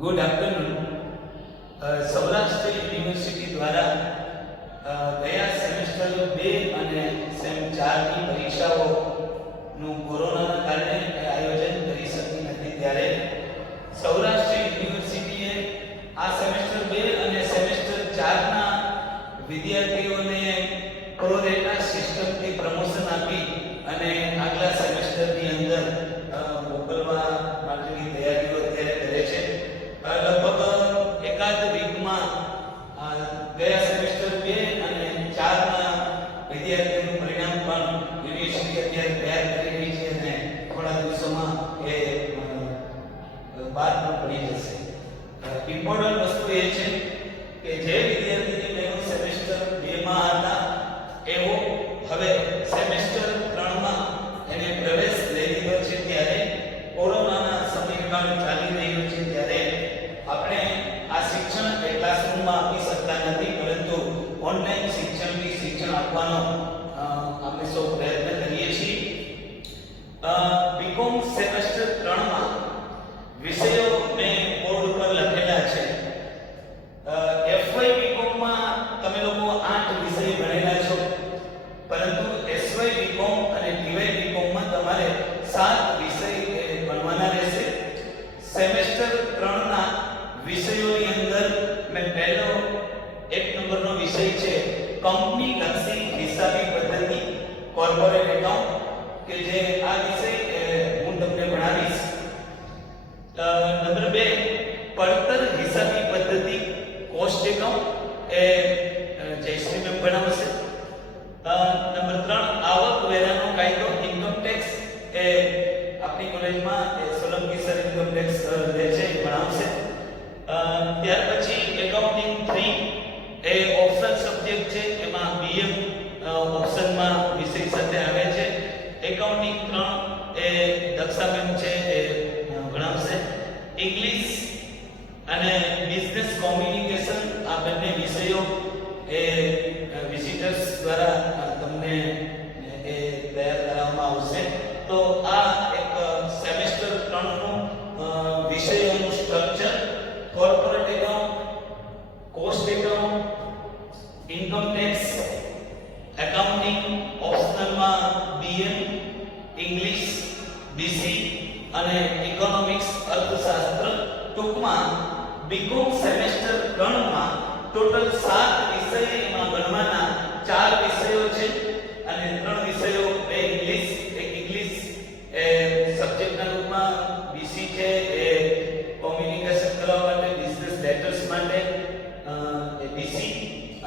Good afternoon. Saurashtra university દ્વારા ગયા semester 2 અને સેમ 4 ની પરીક્ષાઓનું કોરોનાના કારણે આયોજન કરી શકી નથી, ત્યારે સૌરાષ્ટ્ર યુનિવર્સિટીએ આ સેમેસ્ટર 2 અને સેમેસ્ટર 4 ના વિદ્યાર્થીઓને પ્રોરેટા સિસ્ટમથી પ્રમોશન આપી અને આગલા સેમેસ્ટરની અંદર મોકલવા માટેની તૈયારીઓ અત્યારે કરે છે. લગભગ એકાદ વીકમાં ગયા સેમેસ્ટર 2 અને 4 ના વિદ્યાર્થીઓનું પરિણામ પણ યુનિવર્સિટી અત્યારે તૈયાર કરી રહી છે અને થોડા દિવસોમાં એ બહાર પણ પડી જશે. ઇમ્પોર્ટન્ટ વસ્તુ એ છે કે જે વિદ્યાર્થીને પહેલું સેમેસ્ટર 2 માં હતા એવો હવે સેમેસ્ટર 3 માં એને પ્રવેશ લઈ લીધો છે, ત્યારે કોરોનાના સમયગાળો ચાલી રહ્યો છે, ત્યારે આપણે આ શિક્ષણ ક્લાસરૂમમાં આપી શકતા નથી, પરંતુ ઓનલાઈન શિક્ષણથી શિક્ષણ આપવાનો આપણે સૌ પ્રયત્ન કરીએ છીએ. બીકોમ સેમેસ્ટર 3 માં વિષયો મેં બોર્ડ ઉપર લખેલા છે. એફવાય બીકોમ માં તમે લોકો 8 વિષય ભણેલા છો, પરંતુ એસવાય બીકોમ અને ટીવાય બીકોમ માં તમારે 7 વિષય ભણવાના રહેશે. સેમેસ્ટર 3 ના વિષયોની અંદર મેં પહેલો 1 નંબરનો વિષય છે કંપની લક્ષી હિસાબી પદ્ધતિ, કોર્પોરેટ એકાઉન્ટ, કે જે આ વિષય હું તમને ભણાવીશ. નંબર 2 પડતર હિસાબી પદ્ધતિ, કોસ્ટ એકાઉન્ટ, એ જયશ્રી મેમ ભણાવશે. નંબર 3 આવક વેરાનો કાયદો, ઇન્કમ ટેક્સ, એ આપણી કોલેજમાં સોલંકી સર ઇન્કમ ટેક્સ લે છે, એ ભણાવશે. ત્યાર પછી એકાઉન્ટિંગ 3 એ ઓપ્શન સબ્જેક્ટ છે, એમાં બીએમ ઓપ્શનમાં વિષય સાથે આવે છે. એકાઉન્ટિંગ 3 એ દક્ષા મેમ છે, એ ભણાવશે. ઇંગ્લિશ અને બિઝનેસ કોમ્યુનિકેશન, આ બંને વિષયો એ વિઝિટર્સ દ્વારા તમને એ તૈયાર કરવામાં આવશે. તો આ એક સેમેસ્ટર 3 નું વિષયોનું structure: corporate account, cost account, income tax, accounting, ઓપ્શનલમાં બીએમ, ઇંગ્લિશ, બીસી અને ઇકોનોમિક્સ, અર્થશાસ્ત્ર. ટૂંકમાં બીકોમ સેમેસ્ટર 3 માં ટોટલ 7 વિષય એમાં ભણવાના 4 વિષયો છે અને 3 વિષયો, બે ઇંગ્લિશ, એક ઇંગ્લિશ એ સબ્જેક્ટના રૂપમાં, બીસી છે એ કોમ્યુનિકેશન કરવા માટે, બિઝનેસ લેટર્સ માટે એ બીસી,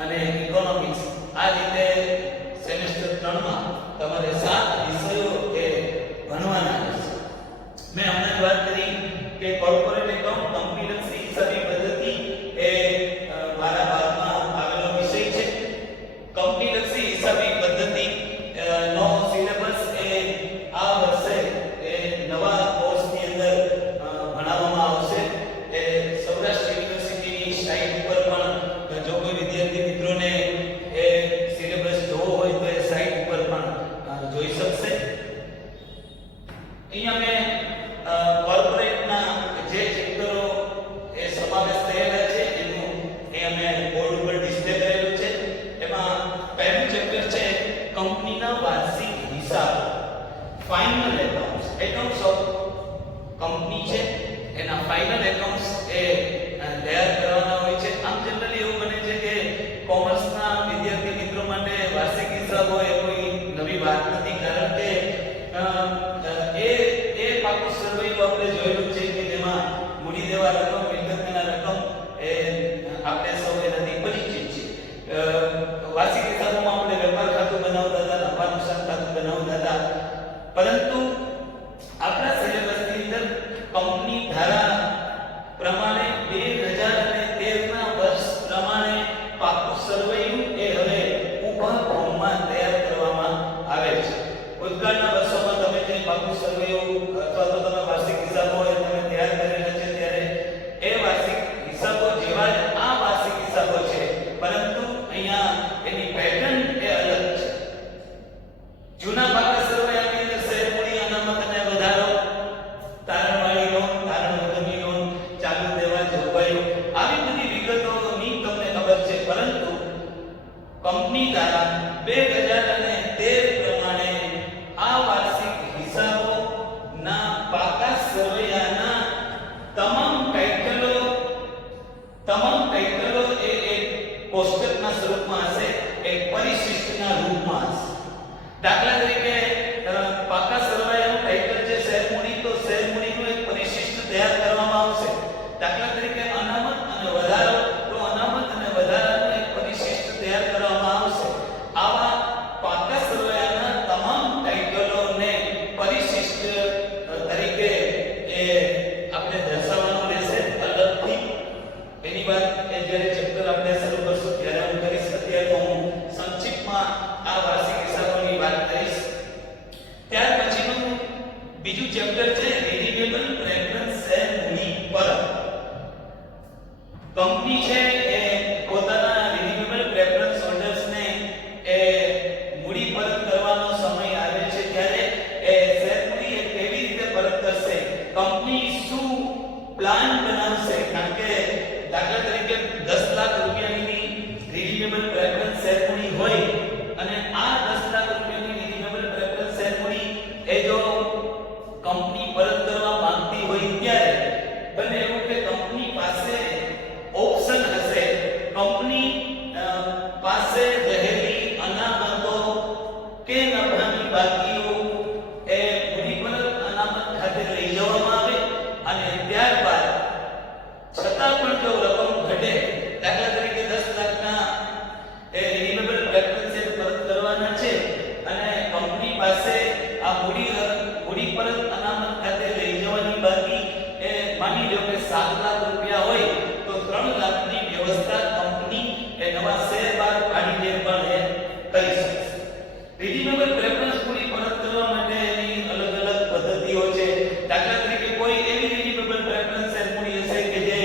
અને ઇકોનોમિક્સ. આ રીતે સેમેસ્ટર 3 માં તમારે 7 વિષયો એ ભણવાના છે. મેં હમણાં જ વાત કરી કે કોર્પોરેટ એકાઉન્ટ, કંપની લક્ષી હિસાબી પદ્ધતિ એ મારા ભાગમાં આવેલો વિષય છે. કંપની લક્ષી હિસાબી પદ્ધતિ નો સિલેબસ એ આ વર્ષે એ નવા કોર્સની અંદર ભણાવવામાં આવશે. એ સૌરાષ્ટ્ર યુનિવર્સિટીની સાઇટ ઉપર પણ જો કોઈ વિદ્યાર્થી મિત્રોને એ સિલેબસ જોવો હોય તો એ સાઇટ ઉપર પણ જોઈ શકશે. અહીંયા મેં કોર્પોરેટના જે ચેપ્ટરો એ સમાવેશ થયેલા છે એનું અહીંયા મેં બોર્ડ ઉપર ડિસ્પ્લે કરેલું છે. એમાં પહેલું ચેપ્ટર છે કંપનીના વાર્ષિક હિસાબ, final accounts. Accounts of company છે, એના ફાઇનલ એકાઉન્ટ્સ એ તૈયાર કરવાના હોય છે. આમ જનરલી એવું બને છે કે કોમર્સના વિદ્યાર્થી મિત્રો માટે વાર્ષિક હિસાબ હોય એ કોઈ નવી વાત નથી, કારણ કે એ પાકું સર્વેનું આપણે જોયેલું છે કે જેમાં મૂડી દેવા રકમ, મિલકતના રકમ એ આપણે સૌ એનાથી પરિચિત છે. વાર્ષિક હિસાબોમાં આપણે વેપાર ખાતું બનાવતા હતા, નફા નુકસાન ખાતું બનાવતા હતા, પરંતુ આપણા સિલેબસની અંદર કંપની ધારા પ્રમાણે 2013 ના વર્ષ પ્રમાણે પાકું સર્વેનું એ હવે ઊભા ફોર્મમાં તૈયાર કરવામાં આવે છે. ભૂતકાળના વર્ષોમાં તમે જે પાકું સર્વેઓ અથવા તો તમે વાર્ષિક હિસાબો હોય તમે તૈયાર કરેલા છે, ત્યારે કંપની છે એ પોતાના રિન્યુએબલ પ્રેફરન્સ હોલ્ડર્સને એ મૂડી પરત કરવાનો સમય આવે છે ત્યારે એ શેર મૂડી એ કેવી રીતે પરત કરશે, કંપની શું પ્લાન બનાવશે? કારણ કે દાખલા તરીકે 10 લાખ રૂપિયાની રિન્યુએબલ પ્રેફરન્સ શેર મૂડી હોય અને આ 10 લાખ રૂપિયાની રિન્યુએબલ પ્રેફરન્સ શેર મૂડી એ જો કંપની પરત કરવા માંગતી હોય ત્યારે બને એવું કે કંપની પાસે ઓપ્શન હશે, કંપની પાસે રહેલી અનામતો કે નફાની બાકીઓ એ મૂડી પરત અનામત ખાતે લઈ જવામાં આવે અને ત્યારબાદ છતાં પણ જો રકમ ઘટે, દાખલા તરીકે 10 લાખના એ રિન્યુએબલ પ્રેફરન્સ શેર પરત કરવાના છે અને કંપની પાસે આ મૂડી પરત અનામત ખાતે લઈ જવાની બાકી એ માની લો કે 7 લાખ રૂપિયા હોય તો 3 લાખની વ્યવસ્થા કંપની એ નવા શેર બહાર પાડીને પણ એ કરી શકે. રિન્યુએબલ પ્રેફરન્સ મૂડી પરત કરવા માટેની અલગ અલગ પદ્ધતિઓ છે. દાખલા તરીકે કોઈ એવી રિન્યુએબલ પ્રેફરન્સ શેર મૂડી હશે કે જે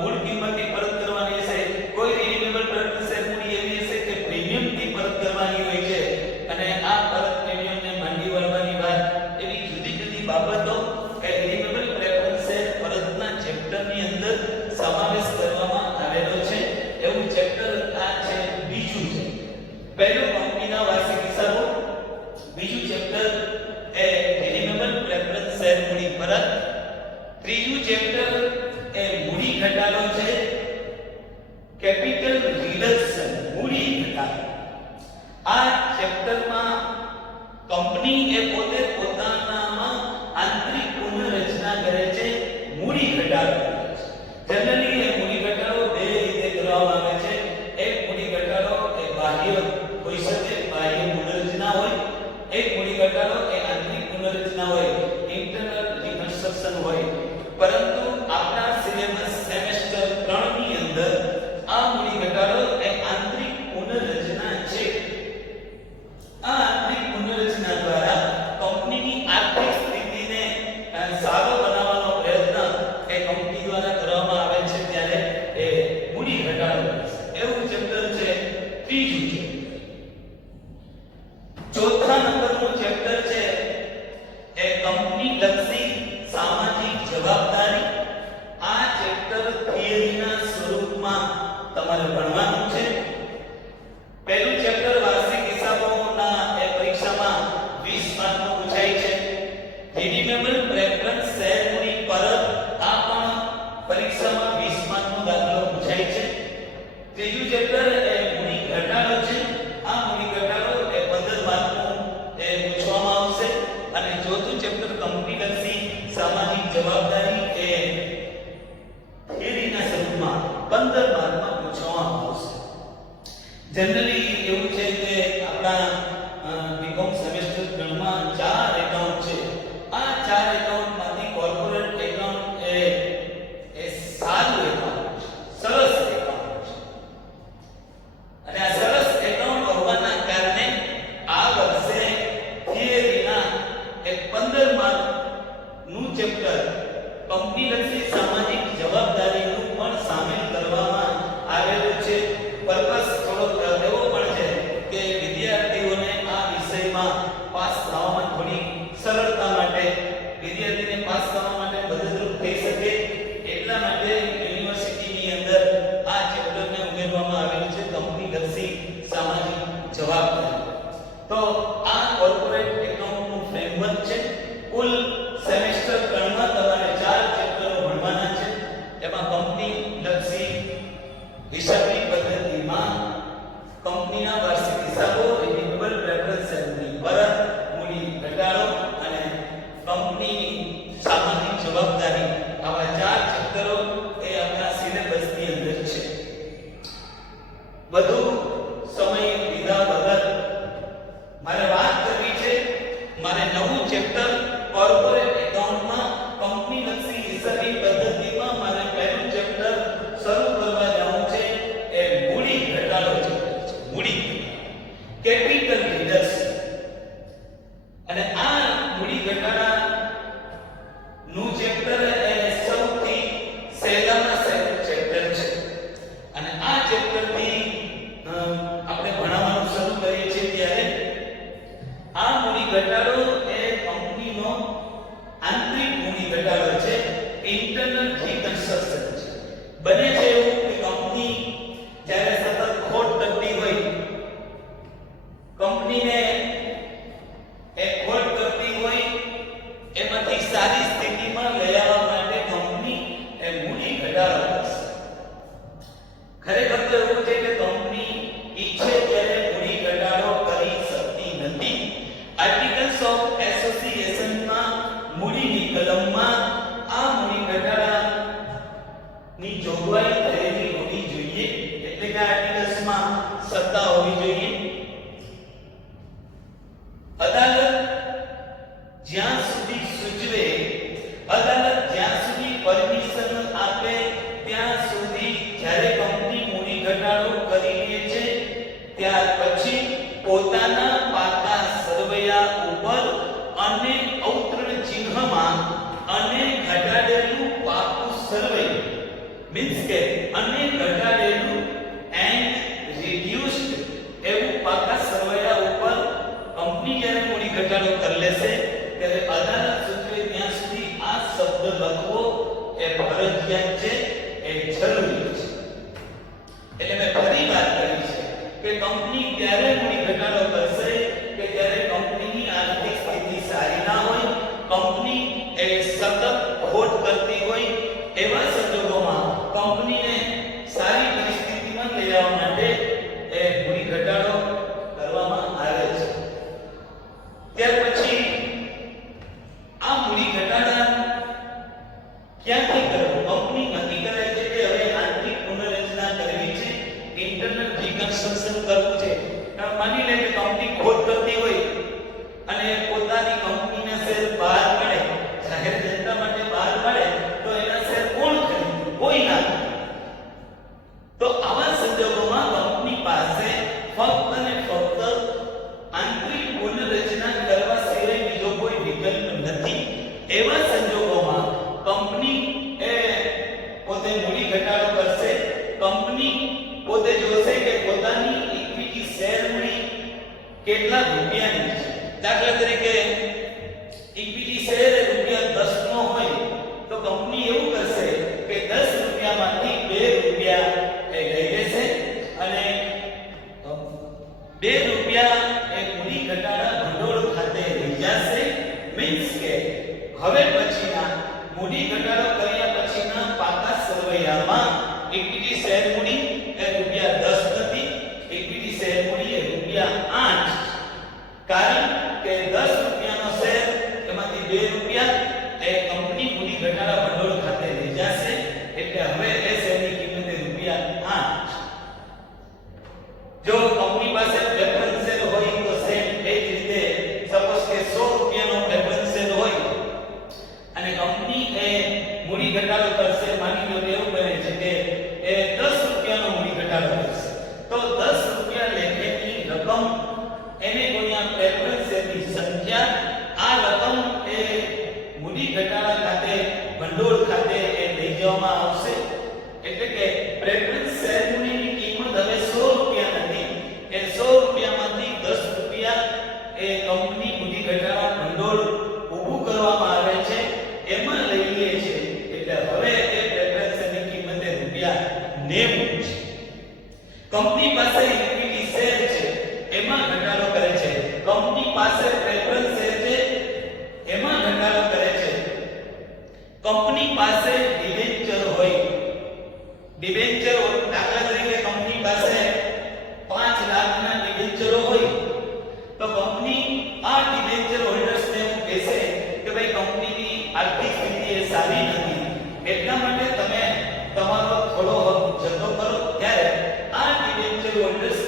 મૂળ કિંમતથી પરત કરવાની હશે, કોઈ રિન્યુએબલ પ્રેફરન્સ શેર મૂડી એવી હશે કે પ્રીમિયમથી પરત કરવાની હોય છે અને આ પરત પ્રીમિયમને માંડી વળવાની વાત એવી જુદી જુદી બાબતો એ રિન્યુએબલ પ્રેફરન્સ શેર પરતના ચેપ્ટરની અંદર સમાવેશ કરવામાં આવેલો છે. એવું ચેપ્ટર આ છે બીજું છે. પહેલું કંપનીના વાર્ષિક હિસાબો, બીજું ચેપ્ટર એ રિન્યુએબલ પ્રેફરન્સ શેર મૂડી પરત, ત્રીજું ચેપ્ટર એ મૂડી ઘટાડો છે, કેપિટલ રિડક્શન મૂડી ઘટાડો. આ ચેપ્ટરમાં કંપની એ પોતે પોતાનામાં આંતરિક પુનર્રચના કરે છે, મૂડી ઘટાડો કરે છે. જનરલી એ મૂડી ઘટાડો બે રીતે કરવામાં આવે છે. એક મૂડી ઘટાડો એ બાહ્ય હોઈ શકે, બાહ્ય પુનર્રચના હોય. એક મૂડી ઘટાડો એ આંતરિક પુનર્રચના હોય, ઇન્ટરનલ રિકન્સ્ટ્રક્શન હોય. પરંતુ આપણા સિલેબસ સેમેસ્ટર 3 ની અંદર આ મૂડી ઘટાડો એ આંતરિક પુનર્રચના છે. આ આંતરિક પુનર્રચના દ્વારા કંપનીની આર્થિક સ્થિતિને સારો બનાવવાનો પ્રયત્ન એ કંપની દ્વારા કરવામાં આવે છે ત્યારે એ મૂડી ઘટાડો એવું ચેપ્ટર છે. ત્રીજું છે ચોથા નંબરનું ચેપ્ટર છે એ કંપની લક્ષી સામાજિક જવાબદારી. આ ચેપ્ટર થિયરીના સ્વરૂપમાં તમારે ભણવાનું છે. પહેલું ચેપ્ટર વાર્ષિક હિસાબોના એ પરીક્ષામાં 20 માર્કનું પૂછાય છે. રિન્યુએબલ પ્રેફરન્સ શેર મૂડી પરત આ પણ પરીક્ષામાં 20 માર્કનો દાખલો પૂછાય છે. ત્રીજું ચેપ્ટર એ મૂડી ઘટાડો છે. આ મૂડી ઘટાડો એ 15 માર્કનું એ પૂછવામાં આવશે અને ચોથું ચેપ્ટર કંપની લક્ષી સામાજિક જવાબદારી એ થિયરીના સ્વરૂપમાં 15 માર્કમાં પૂછવામાં આવશે. જનરલી એવું છે કે આપણા બીકોમ સેમેસ્ટર 3 માં 4 એકાઉન્ટ છે. આ 4 એકાઉન્ટમાંથી કોર્પોરેટ એકાઉન્ટ એ સારું એકાઉન્ટ છે, સરસ એકાઉન્ટ છે. અને આ સરસ એકાઉન્ટ હોવાના કારણે આ વર્ષે થિયરીના એક 15 માર્કનું ચેપ્ટર કંપની લક્ષી સામાજિક જવાબદારીનું પણ સામેલ કરવામાં આવેલું છે. પર્પસ થોડો એવો પણ છે કે વિદ્યાર્થીઓને આ વિષયમાં પાસ થવામાં થોડી સરળતા માટે, વિદ્યાર્થીને પાસ થવા માટે મદદરૂપ થઈ શકે એટલા માટે યુનિવર્સિટીની અંદર આ ચેપ્ટરને ઉમેરવામાં આવેલું છે, કંપની લક્ષી સામાજિક જવાબદારી. તો આ કોર્પોરેટ એકાઉન્ટનું ફ્રેમવર્ક છે. કુલ સેમેસ્ટર 3 માં તમારે 4 ચેપ્ટરો ભણવાના છે. એમાં કંપની લક્ષી હિસાબી પદ્ધતિમાં કંપનીના વાર્ષિક હિસાબો, રિન્યુએબલ પ્રેફરન્સ શેર મૂડી પરત, મૂડી ઘટાડો અને કંપની સામાજિક જવાબદારી, આવા 4 ચેપ્ટરો એ આપણા સિલેબસની અંદર છે. વધુ સમય લીધા વગર મારે વાત કરવી છે. મારે નવું ચેપ્ટર કોર્પોરેટ એકાઉન્ટમાં કંપની લક્ષી હિસાબી પદ્ધતિમાં મારે પહેલું ચેપ્ટર શરૂ કરવા જવું છે. એ મૂડી ઘટાડો ચેપ્ટર છે. મૂડી કેપિટલ રિડક્શન. અને આ મૂડી ઘટાડાનું બને છે એવું કે કંપની જ્યારે સતત ખોટ કરતી હોય, કંપનીને એ ખોટ કરતી હોય એમાંથી સારી સ્થિતિમાં લઈ આવવા માટે કંપની એ મૂડી ઘટાડો કરશે. ખરેખર તો એવું છે કે કંપની ઈચ્છે ત્યારે મૂડી ઘટાડો કરી શકતી નથી. આર્ટિકલ્સ ઓફ એસોસિએશનમાં મૂડીની કલમમાં આ મૂડી ઘટાડાની જોગવાઈ થયેલી હોવી જોઈએ, એટલે કે આર્ટિકલ્સમાં સત્તા હોવી જોઈએ. અદાલત જ્યાં સુધી સૂચવે, અદાલત જ્યાં સુધી પરમિશન આપે ત્યાં સુધી જ્યારે કંપની મૂડી ઘટાડો કરી લે છે ત્યાર પછી પોતાના પાકા સરવૈયા ઉપર અને અવતરણ ચિહ્નમાં અને ઘટાડેલું પાકું સરવૈયું મીન્સ કે અને ઘટાડેલું એન્ડ રિડ્યુસ્ડ એવું પાકા સરવૈયા ઉપર કંપની જ્યારે મૂડી ઘટાડો કરી લેશે ત્યારે અદાલત સૂચવે ત્યાં સુધી આ શબ્દ લખવો એ ફરજિયાત છે, એ જરૂરી છે. એટલે મેં ફરી વાત કરી છે કે કંપની ત્યારે મૂડી ઘટાડો કરશે કે જ્યારે કંપનીની આર્થિક સ્થિતિ સારી ના હોય, કંપની એ સતત ખોટ કરતી હોય, એવા સંજોગોમાં કંપનીને સારી પરિસ્થિતિમાં લઈ આવવા માટે એ મૂડી ઘટાડો કરવામાં આવે છે. ત્યાર પછી આ મૂડી ઘટાડા ક્યાંથી કરવો? કંપની નક્કી કરે છે કે હવે આંતરિક પુનર્રચના કરવી છે, ઇન્ટરનલ રિકન્સ્ટ્રક્શન કરવું છે. માની લે કે કંપની ખોટ કરતી હોય અને પોતાની કંપનીના શેર બહાર પડે, જાહેર જનતા માટે બહાર પડે તો એના શેર કોણ ખરીદે? કોઈ ના ખરીદે. તો આવા સંજોગોમાં કંપની પાસે ફક્ત અને ફક્ત આંતરિક પુનર્રચના કરવા સિવાય બીજો કોઈ વિકલ્પ નથી. એવા સંજોગોમાં કંપની એ પોતે મૂડી ઘટાડો કરશે. કંપની પોતે જોશે કે પોતાની ઇક્વિટી શેર મૂડી કેટલા રૂપિયાની છે. દાખલા તરીકે ઇક્વિટી શેર રૂપિયા 10 નો હોય તો કંપની એવું કરશે કે 10 રૂપિયામાંથી 2 રૂપિયા એ લઈ લેશે અને 2 રૂપિયા એ મૂડી ઘટાડા ભંડોળ ખાતે લઈ જશે. મીન્સ કે હવે પછીના મૂડી ઘટાડો કર્યા પછીના પાકા સરવૈયામાં ઇક્વિટી શેર મૂડી એ રૂપિયા 10 નથી, ઇક્વિટી શેર મૂડી એ રૂપિયા 8. કારણ કે 10 રૂપિયાનો શેર એમાંથી 2 રૂપિયા એ કંપની મૂડી ઘટાડા ભંડોળ ખાતે લઈ જશે. એટલે હવે એ શેરની કિંમત રૂપિયા 8. જો કંપની પાસે પ્રેફરન્સ શેર હોય તો સેમ એ જ રીતે સપોઝ કે 100 રૂપિયાનો પ્રેફરન્સ શેર હોય અને કંપની એ મૂડી ઘટાડો કરશે. માની લો કે એવું બને છે કે એ 10 રૂપિયાનો મૂડી ઘટાડો કરશે તો 10 રૂપિયા લેખેની રકમ એને ગુણ્યા પ્રેફરન્સ શેરની સંખ્યા, આ રકમ એ મૂડી ઘટાડા ખાતે ભંડોળ ખાતે એ લઈ જવામાં આવશે. એટલે કે પ્રેફરન્સ શેર મૂડીની કિંમત હવે 100 રૂપિયા નથી, એ 100 રૂપિયામાંથી 10 રૂપિયા એ કંપની મૂડી ઘટાડા ભંડોળ ઊભું કરવામાં આવે છે એમાં લઈ લે છે. એટલે હવે એ પ્રેફરન્સ શેરની કિંમત રૂપિયા 90 છે. કંપની પાસે ઇક્વિટી શેર છે એમાં ઘટાડો કરે છે, કંપની પાસે પ્રેફરન્સ શેર છે એમાં ઘટાડો કરે છે. કંપની પાસે ડિબેન્ચર હોય, ડિબેન્ચર દાખલા તરીકે કંપની પાસે 5 લાખના ડિબેન્ચરો હોય તો કંપની આ ડિબેન્ચર હોલ્ડર્સને એવું કહેશે કે ભાઈ કંપનીની આર્થિક સ્થિતિ એ સારી નથી, એટલા માટે તમે તમારો થોડો હક જતો કરો. ત્યારે આ ડિબેન્ચર હોલ્ડર્સ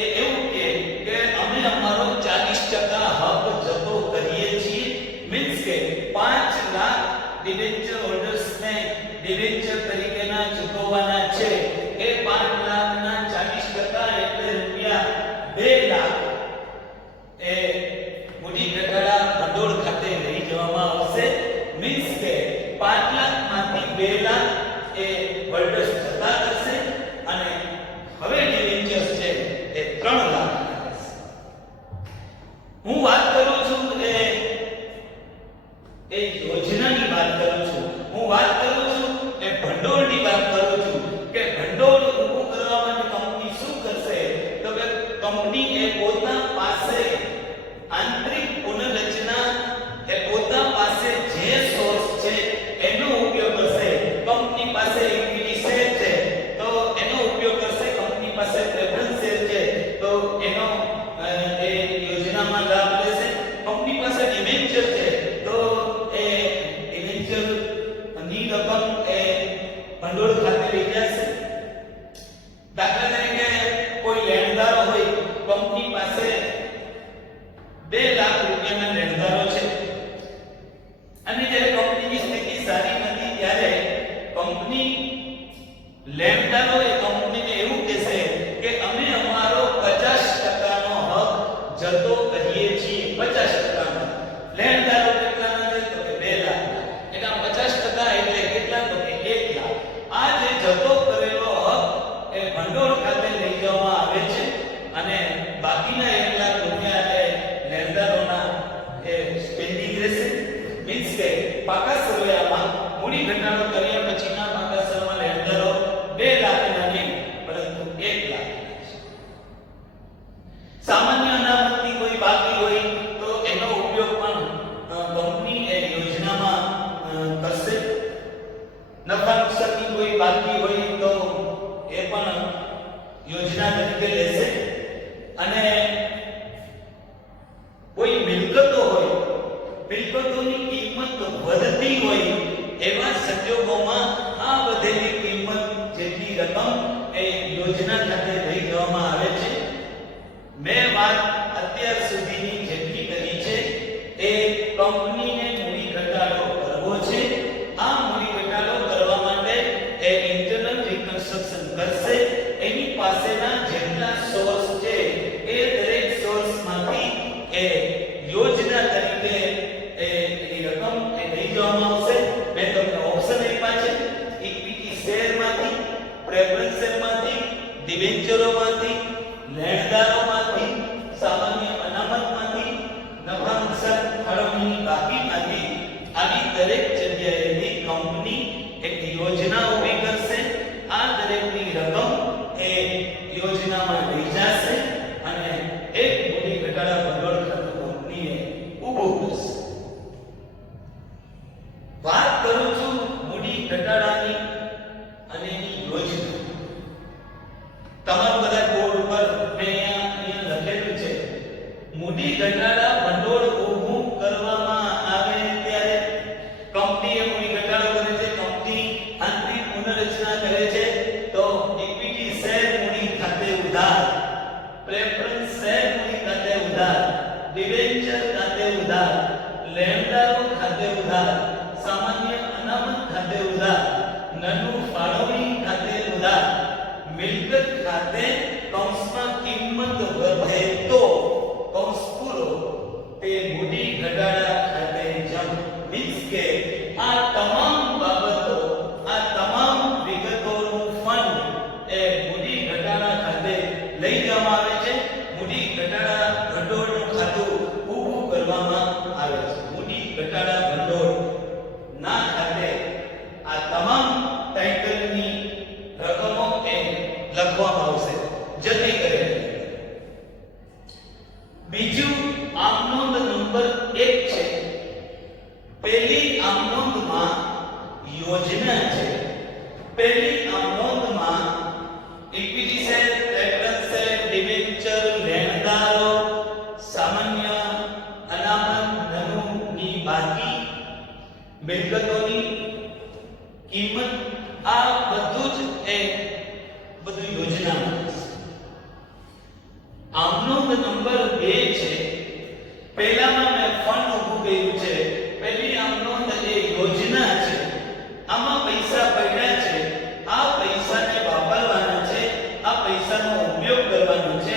એ એવું કહે કે અમે અમારો 40% હક જતો કરીએ છીએ. મીન્સ કે 5 લાખ ડિબેન્ચર હોલ્ડર્સને ડિબેન્ચર તરીકેના ચૂકવવાના છે. એ 5 લાખના 40% એટલે રૂપિયા 2 લાખ એ મૂડી ઘટાડા ભંડોળ ખાતે લઈ જવામાં આવશે. મીન્સ કે 5 લાખમાંથી 2 લાખ એ હોલ્ડર્સ જતા કરશે અને હવે ડિબેન્ચર્સ છે એ 3 લાખ થશે. હું વાત કરું છું એ યોજનાની વાત કરું છું, હું વાત કરું છું એ ભંડોળની વાત કરું છું. ભંડોળ ખાતે લઈ જશે. દાખલા તરીકે કોઈ લેણદારો હોય, કંપની પાસે 2 લાખ રૂપિયાના લેણદારો છે અને જ્યારે કંપનીની સ્થિતિ સારી નથી ત્યારે કંપની લેણદારો એ કંપનીને એવું કહેશે કે અમે અમારો 50% નો હક જતો કરીએ છીએ. 50% લેણદારો કેટલાના છે તો કે 2 લાખ. એના 50% એટલે કેટલા તો કે 1 લાખ. આ જે જતો કરેલો હક એ ભંડોળ ખાતે લઈ જવામાં આવે છે અને બાકીના 1 લાખ રૂપિયા એ લેણદારોના એ સ્પેન્ડિંગ રહેશે. મીન્સ કે પાકા સરવૈયામાં મૂડી ઘટાડો કર્યા પછીના પાકા સરવૈયામાં લેણદારો 2 લાખના નહીં પરંતુ 1 લાખ. સામાન્ય અનામતની કોઈ બાકી હોય તો એનો ઉપયોગ પણ કંપની એ યોજનામાં કરશે. નફા નુકસાનની કોઈ બાકી હોય તો એ પણ યોજના તરીકે લેશે. અને કોઈ મિલકતો હોય, મિલકતોની કિંમત વધતી હોય એવા સંજોગોમાં આ વધેલી કિંમત જેટલી રકમ એ યોજના ખાતે લઈ જવામાં આવે છે. મેં વાત અત્યાર સુધીની જેટલી કરી છે એ કંપનીને મૂડી ઘટાડો કરવો છે. આ મૂડી ઘટાડો કરવા માટે એ ઇન્ટરનલ રિકન્સ્ટ્રક્શન કરશે. એની પાસેના જેટલા સોર્સ છે એ દરેક સોર્સમાંથી એ યોજના તરીકે એની રકમ એ લઈ જવામાં આવશે. મેં તમને ઓપ્શન આપ્યા છે: ઇક્વિટી શેરમાંથી, પ્રેફરન્સ શેરમાંથી, ડિબેન્ચરોમાંથી, લેણદારોમાંથી, સામાન્ય અનામતમાંથી, નફા નુકસાન ફાળવણીની બાકીમાંથી. આવી દરેક જગ્યાએથી કંપની એક યોજના ઊભી કરશે. આ દરેકની રકમ એ યોજનામાં લઈ જશે અને એક મૂડી ઘટાડા ભંડોળ ખાતું કંપનીએ ઊભું કરશે. વાત કરું છું મૂડી ઘટાડાની અને એની યોજના. તમારા બધા બોર્ડ ઉપર મેં અહીંયા લખેલું છે, મૂડી ઘટાડા ભંડોળ ઊભું કરવામાં આવે ત્યારે કંપની એ મૂડી ઘટાડો કરે છે. કંપની આંતરિક પુનર્રચના કરે છે તો ઇક્વિટી શેર મૂડી ખાતે ઉધાર, પ્રેફરન્સ શેર મૂડી ખાતે ઉધાર, ડિબેન્ચર ખાતે ઉધાર, લેણદારો ખાતે ઉધાર, સામાન્ય અનામત ખાતે ઉધાર, નનું ફાળવણી ખાતે ઉધાર, મિલકત ખાતે કૌંસમાં કિંમત વધે તો કૌંસ પૂરો તે મૂડી ઘટાડા ખાતે જમ. મીન્સ કે આ તમામ બાબતો, આ તમામ વિગતોનું ફંડ એ મૂડી ઘટાડા ખાતે લઈ જવામાં આવે છે. મૂડી ઘટાડા ભંડોળનું ખાતું ઊભું કરવામાં આવે છે. મૂડી ઘટાડા ભંડોળ ના ખાતે આ તમામ ટાઇટલની રકમો એ લખવામાં આવશે, જતી કરે. બીજું આમનોંધ નંબર 1 છે. પહેલી આમનોંધમાં યોજના છે. પહેલી આમનોંધમાં equity share, preference share, debenture, લેણદારો, સામાન્ય અનામત, નનુની બાકી, મિલકતોની કિંમત, આ બધું જ એ બધું યોજનામાં છે. આમનોંધ નંબર 2 છે. પહેલામાં મેં ફંડ ઊભું કર્યું છે. પહેલી આમનોંધ એ યોજના છે. આમાં પૈસા પડ્યા છે. આ પૈસાને વાપરવાના છે. આ પૈસાનો ઉપયોગ કરવાનો છે.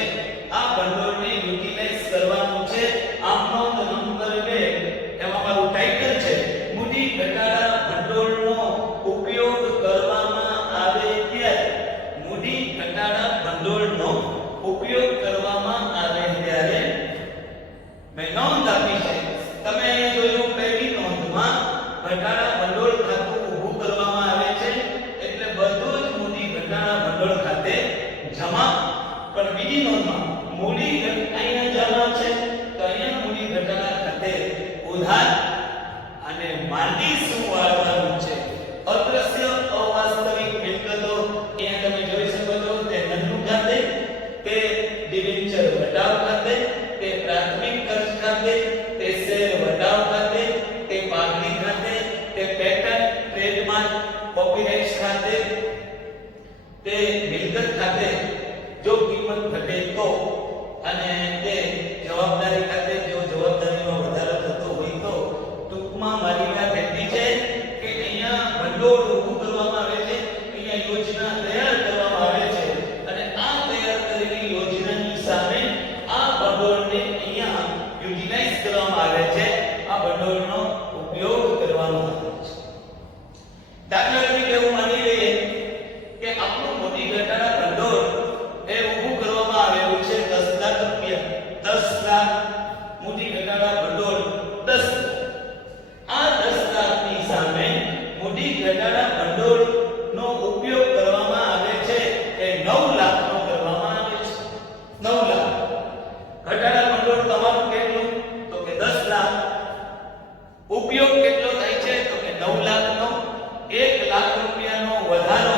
આ ભંડોળને યુટિલાઇઝ કરવાનું છે. આમનોંધ નંબર 2 એમાં મારું ટાઇટલ છે, મૂડી ઘટાડા ભંડોળનો ઉપયોગ કરવામાં આવે ત્યારે. મૂડી ઘટાડા ભંડોળનો ઉપયોગ કરવામાં આવે ત્યારે મેં નોંધ આપી છે. તમે અહીં જોયું પહેલી નોંધમાં ઘટાડા ભંડોળ ખાતું ઊભું કરવામાં આવે છે એટલે બધું જ મૂડી ઘટાડા ભંડોળ ખાતે જમા. પણ બીજી નોંધમાં મૂડી અહીંયા જમા છે તો અહીંયા મૂડી ઘટાડા ખાતે ઉધાર અને માંડી શું વાળવાનું છે. અદ્રશ્ય અવાસ્તવિક મિલકતો અહીંયા તમે જોઈ શકો છો. તે નનું ખાતે, તે ડિબેન્ચર વટાવ ખાતે, તે પ્રાથમિક ખર્ચ ખાતે, તે શેર વટાવ ખાતે, તે પાઘડી ખાતે, તે પેટન્ટ, ટ્રેડમાર્ક, કોપીરાઇટ્સ ખાતે, કિંમત ઘટે તો અને તે જવાબદારી ખાતે જો જવાબદારીમાં વધારો થતો હોય તો ટૂંકમાં મારી વાત એટલી છે કે અહીંયા ભંડોળ ઊભું કરવામાં આવે છે, અહીંયા યોજના તૈયાર કરવામાં આવે છે અને આ તૈયાર કરેલી યોજનાની સામે આ ભંડોળને અહીંયા યુટિલાઇઝ કરવામાં આવે છે, આ ભંડોળનો ઉપયોગ કરવામાં આવે છે. દાખલા તરીકે એવું માની લઈએ કે આપણું મોટી ઘટાડા ભંડોળ એ ઊભું કરવામાં આવેલું છે 10 લાખ રૂપિયા. 10 લાખ મોટી ઘટાડા ભંડોળ 10. આ 10 લાખની સામે મોટી ઘટાડા ભંડોળનો ઉપયોગ કરવામાં આવે છે એ 9 લાખનો કરવામાં આવે છે. 9 લાખ ઘટાડા ભંડોળ તમારું કેટલું? તો કે 10 લાખ. ઉપયોગ કેટલો થાય છે? તો કે 9 લાખનો. 1 લાખ રૂપિયાનો વધારો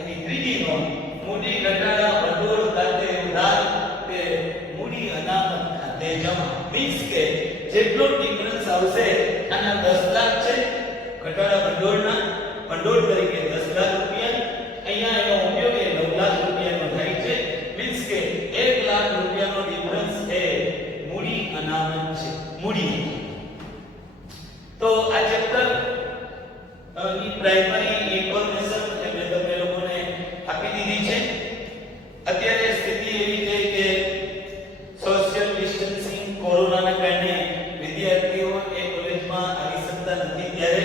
એની ત્રીજી નોંધ મૂડી ઘટાડા ભંડોળ ખાતે ઉધાર કે મૂડી અનામત ખાતે જમા. મીન્સ કે જેટલો ડિફરન્સ આવશે આના 10 લાખ છે ઘટાડા ભંડોળના ભંડોળ તરીકે 10 લાખ રૂપિયા, અહીંયા એનો ઉપયોગ એ 9 લાખ રૂપિયાનો થાય છે. મીન્સ કે 1 લાખ રૂપિયાનો ડિફરન્સ એ મૂડી અનામત છે. મૂડી તો આ ચેપ્ટર ની પ્રાઇમરી ઇન્ફોર્મેશન એ મેં તમને લોકોને આપી દીધી છે. અત્યારે સ્થિતિ એવી છે કે સોશિયલ ડિસ્ટન્સિંગ કોરોનાના કારણે વિદ્યાર્થીઓ એ કોલેજમાં આવી શકતા નથી, ત્યારે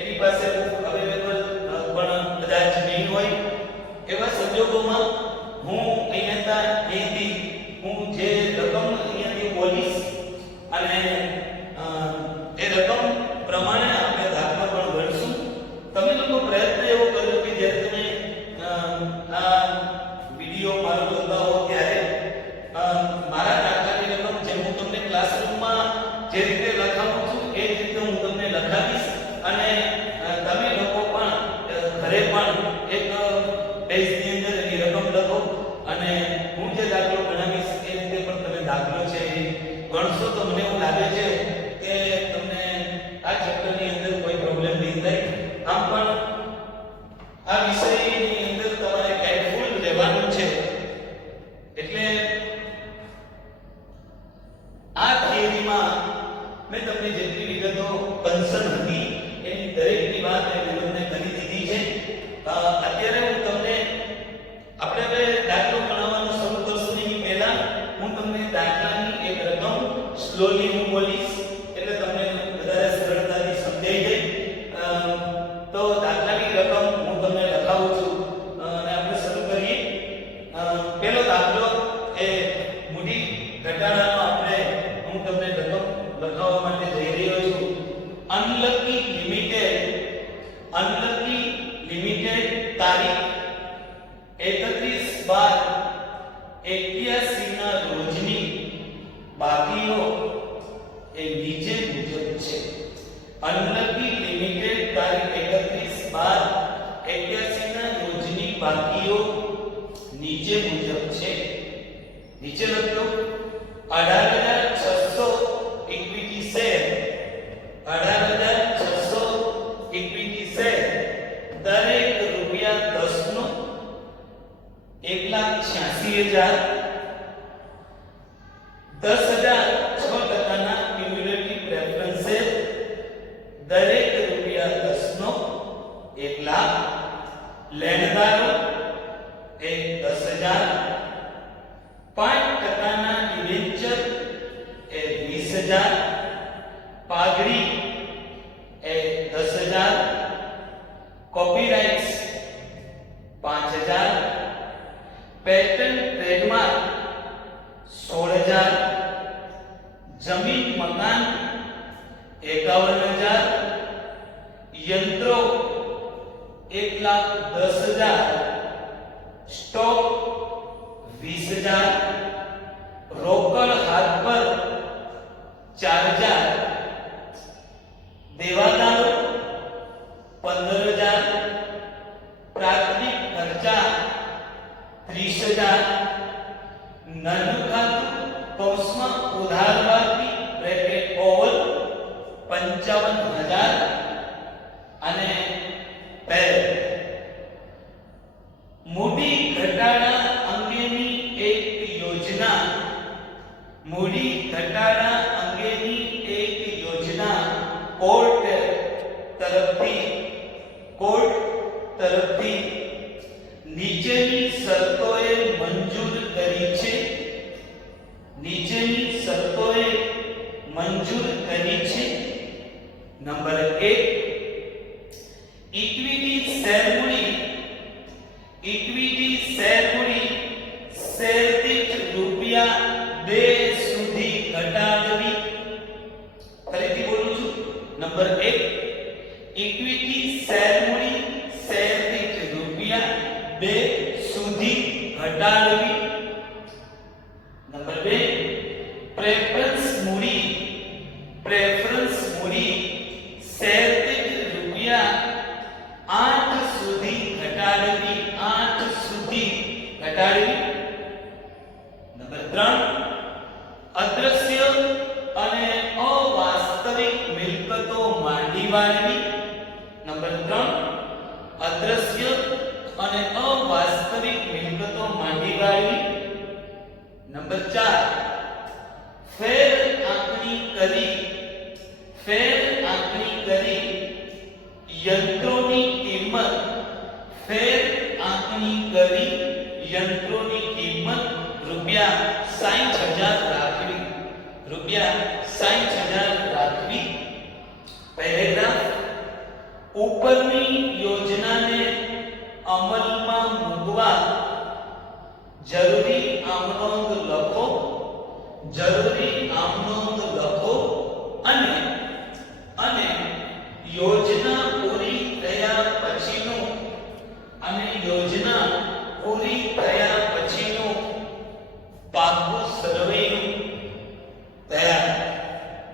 એની પાસે બુક અવેલેબલ પણ કદાચ નહીં હોય. એવા સંજોગોમાં હું અહીંયાથી હું જે રકમ અહીંયાથી બોલીશ અને એ રકમ પ્રમાણે આપણે દાખલા પણ ગણશું. તમે લોકો પ્રયત્ન એવો કરજો કે જ્યારે તમે આ વિડિયો મારો જોતા હો ત્યારે મારા દાખલાની રકમ જે હું તમને ક્લાસરૂમમાં જે રીતે લખાવું છું એ જ રીતે હું તમને લખાવીશ અને તમે લોકો પણ ઘરે પણ એક પેજની અંદર એની રકમ લખો અને હું જે દાખલો ગણાવીશ એ રીતે પણ તમે દાખલો છે એ ગણશો તો મને એવું લાગે છે કે તમને આ ચેપ્ટરની અંદર કોઈ પ્રોબ્લેમ નહીં થાય. આમ પણ આ વિષયની અંદર તમારે કેરફુલ રહેવાનું છે. એટલે આ થિયરીમાં મેં તમને જેટલી વિગતો કન્સર્ન હતી એની દરેકની વાત મેં તમને કરી દીધી છે. અત્યારે હું તમને આપણે હવે દાખલો ગણવાનું શરૂ કરશું એની પહેલા હું તમને દાખલાની એક રકમ સ્લોલી હું બોલીશ એટલે તમને વધારે સરળતાથી સમજાઈ જાય. તો દાખલાની રકમ હું તમને લખાવું છું અને આપણે શરૂ કરીએ. પહેલો દાખલો એ મૂડી ઘટાડાનો આપણે હું તમને રકમ લખાવવા માટે જઈ રહ્યો છું. અનલકી લિમિટેડ તારીખ 31/12/81 ના રોજની બાકીઓ એ નીચે મુજબ છે. અનલકી લિમિટેડ તારીખ 31/12/81 ના રોજની બાકીઓ નીચે મુજબ છે. નીચે લખો 18,600 ઇક્વિટી શેર. 18,600 ઇક્વિટી શેર દરેક રૂપિયા 10 નો 1,86,000 10,000 6% ક્યુમ્યુલેટિવ પ્રેફરન્સ શેર દરેક રૂપિયા 10 નો 1 લાખ. લેણદારો એ 10,000 5% ડિબેન્ચર એ 20,000 પાઘડી એ 10,000 કોપીરાઇટ્સ 5,000 પેટન્ટ ટ્રેડમાર્ક 16,000 જમીન મકાન 51,000 યંત્રો 1,10,000 સ્ટોક 20,000 રોકડ હાથ પર 4,000 દેવાદારો 15,000 પ્રાથમિક ખર્ચા 30,000 નાનું ખાતું કૌંસમાં ઉધાર બાકી બ્રેકેટ ઓવર 55,000 અને પેર મૂડી ઘટાડા અંગેની તરફથી કોર્ટ તરફથી નીચેની શરતોએ મંજૂર કરી છે, નીચેની શરતોએ મંજૂર કરી છે. નંબર 1, ઇક્વિટી શેર મૂડી, ઇક્વિટી શેર મૂડી શેર દીઠ રૂપિયા 2 સુધી ઘટાડવી. ફરીથી બોલું છું. નંબર 1, ઇક્વિટી શેર મૂડી શેર દીઠ રૂપિયા 2 સુધી ઘટાડવી. નંબર 2, પ્રેફરન્સ મૂડી, પ્રેફરન્સ મૂડી શેર દીઠ રૂપિયા 8 સુધી ઘટાડવી, 8 સુધી ઘટાડવી. નંબર 3, અદ્રશ્ય અને અવાસ્તવિક મિલકતો માંડી વાળવી. નંબર 3, અદ્રશ્ય અને અવાસ્તવિક મિલકતો માંડી વાળવી. નંબર 4, ફેર આંકણી કરી, ફેર આંકણી કરી યંત્રોની કિંમત, ફેર આંકણી કરી યંત્રોની કિંમત રૂપિયા 60,000 રાખવી, રૂપિયા 60,000 રાખવી. પેરેગ્રાફ, ઉપરની યોજનાને અમલમાં મૂકવા જરૂરી આમનોંધ લખો, જરૂરી આમનોંધ લખો અને યોજના પૂરી થયા પછીનું, અને યોજના પૂરી થયા પછીનું પાકું સર્વેનું તૈયાર,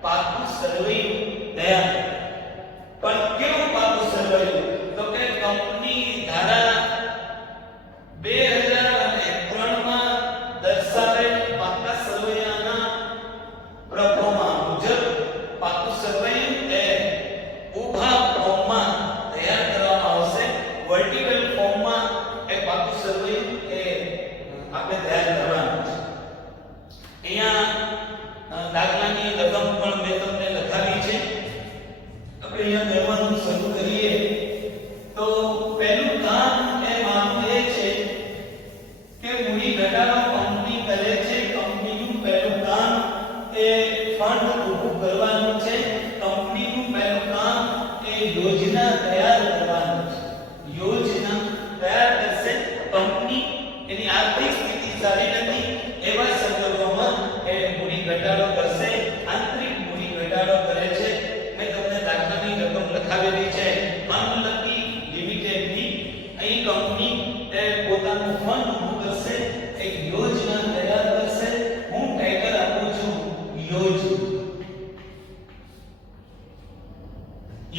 પાકું સર્વેનું તૈયાર. પણ કેવું પાકું સર્વેનું? તો કે કંપની ધારા 2003 માં દર્શાવેલ પાકા સર્વેના પ્રપોમાં મુજબ પાકું સર્વેનું એ ઊભા ફોર્મમાં તૈયાર કરવામાં આવશે. વર્ટિકલ ફોર્મમાં એ પાકું સર્વેનું એ આપણે તૈયાર કરવાનું છે. અહીંયા દાખલાની રકમ પણ મેં તમને લખાવી છે. આપણે અહીંયા કરવાનું શરૂ કરીએ તો પહેલું કામ એ માનવું એ છે કે મૂડી ઘટાડો કંપની કરે છે. કંપનીનું પહેલું કામ એ ફંડ ઊભું કરવાનું છે. કંપનીનું પહેલું કામ એ યોજના તૈયાર કરવાનું છે. યોજના તૈયાર કરશે. કંપની એની આર્થિક સ્થિતિ સારી નથી એવા સંદર્ભમાં એ મૂડી ઘટાડો કરશે. આંતરિક મૂડી ઘટાડો કરે છે. મેં તમને દાખલાની રકમ લખાવેલી છે. અનલકી લિમિટેડની અહીં કંપની એ પોતાનું ફંડ ઊભું કરશે, એક યોજના તૈયાર કરશે. હું ટાઇટલ આપું છું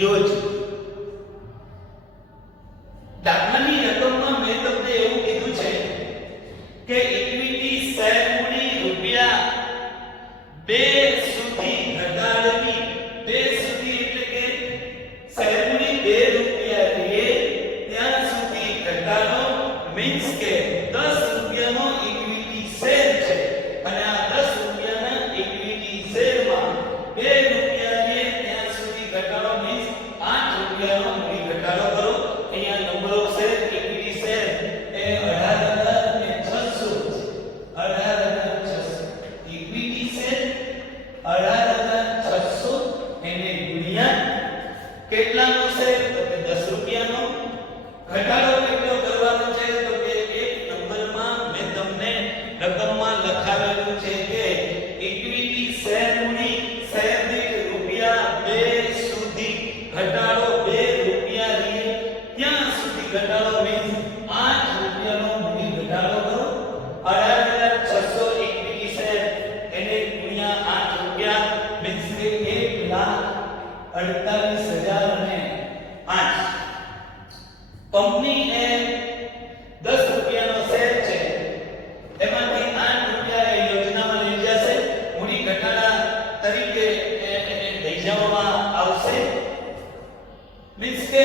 યોજ. દાખલાની રકમમાં મેં તમને એવું કીધું છે કે ઇક્વિટી શેર મૂડી રૂપિયા 2 સુધી ઘટાડવી. 2 સુધી એટલે કે શેર મૂડી 2 રૂપિયા રહે ત્યાં સુધી ઘટાડો. મીન્સ કે 10 રૂપિયાનો ઇક્વિટી શેર છે અને આ 10 રૂપિયાના ઇક્વિટી શેરમાં 2 રૂપિયા રહે ત્યાં સુધી ઘટાડો. મીન્સ 8 રૂપિયાનો મૂડી ઘટાડો કરો. અહીંયા number of share, equity share A 18,600 18,600. Equity share 18,600 એને ગુણ્યા કેટલાનો શેર? તો કે 10 રૂપિયાનો. ઘટાડો કેટલો કરવાનો છે? તો કે એક નંબરમાં મેં તમને રકમમાં લખાવેલું છે કે ઇક્વિટી શેર મૂડી શેર દીઠ રૂપિયા 2 સુધી ઘટાડો. 2 રૂપિયા રહે ત્યાં સુધી ઘટાડો. મીન્સ 8 રૂપિયાનો મૂડી ઘટાડો કરો. 18,600 ઇક્વિટી શેર એને ગુણ્યા 8 રૂપિયા મીન્સ કે 1,48,008. કંપની એ 10 રૂપિયાનો શેર છે, એમાંથી 8 રૂપિયા એ યોજનામાં લઈ જશે. મૂડી ઘટાડા તરીકે લઈ જવામાં આવશે. મીન્સ કે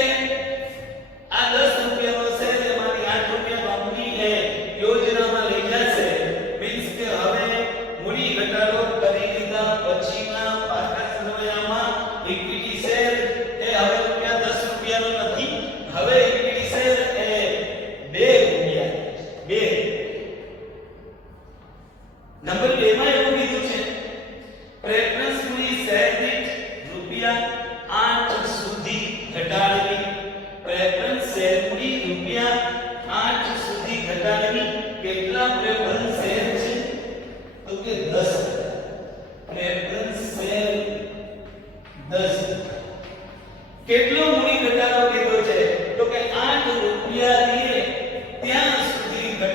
આ 10 રૂપિયાનો શેર એમાંથી 8 રૂપિયા કંપની એ યોજનામાં લઈ જશે. મીન્સ કે હવે મૂડી ઘટાડો કરી લીધા પછીના પાકા સર્વેમાં ઇક્વિટી શેર એ હવે રૂપિયા 10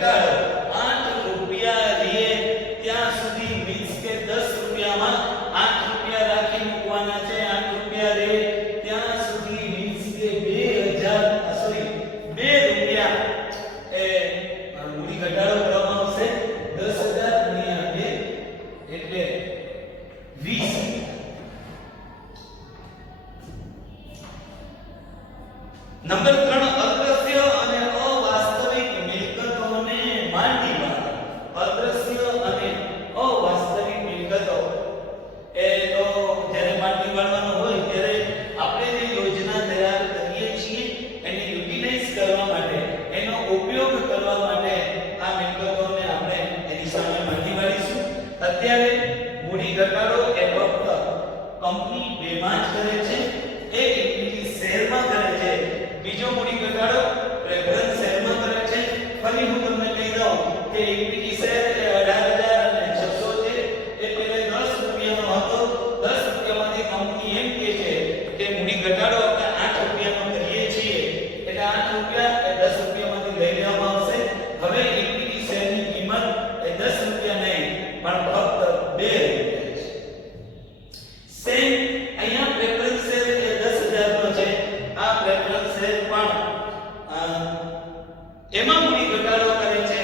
ઘટાડો 8 રૂપિયા રીએ ત્યાં સુધી મીન્સ કે 10 રૂપિયામાં 8 રૂપિયા રાખી મૂકવાના છે 8 રૂપિયા રે ત્યાં સુધી મીન્સ કે 2000 સોરી 2 રૂપિયા એ મૂડી ઘટાડો કરવામાં આવશે 10000 ગુણ્યા 2 એટલે 20 નંબર 3 અદ્રશ્ય અને અવાસ્તવિક મિલકતોને માંડી વાળો અદ્રશ્ય અને અવાસ્તવિક મિલકતો એ તો જ્યારે માંડી વાળવાનો હોય ત્યારે આપણે જે યોજના તૈયાર કરીએ છીએ એને યુટિલાઇઝ કરવા માટે એનો ઉપયોગ કરવા માટે આ મિલકતોને આપણે એની સામે માંડી વાળીશું અત્યારે મૂડી ઘટાડો એ ફક્ત કંપની બેમાં જ કરે છે એક ઇક્વિટી શેરમાં કરે છે બીજો મૂડી ઘટાડો પ્રેફરન્સ શેરમાં કરે છે ફરી હું તમને કહી દઉં કે ઇક્વિટી શેર એ 18600 છે એ પહેલે 10 રૂપિયાનો હતો 10 રૂપિયામાંથી કંપની એમ કહે છે કે મૂડી ઘટાડો આપણે 8 રૂપિયાનો કરીએ છીએ એટલે 8 રૂપિયા એ 10 રૂપિયામાંથી લઈ લેવામાં આવશે હવે ઇક્વિટી શેરની કિંમત એ 10 રૂપિયા નહીં પણ ફક્ત 2 રૂપિયા છે સેમ અહીંયા પ્રેફરન્સ શેર એ 10000 નો છે આ પ્રેફરન્સ શેર પણ એમાં મૂડી ઘટાડો કરે છે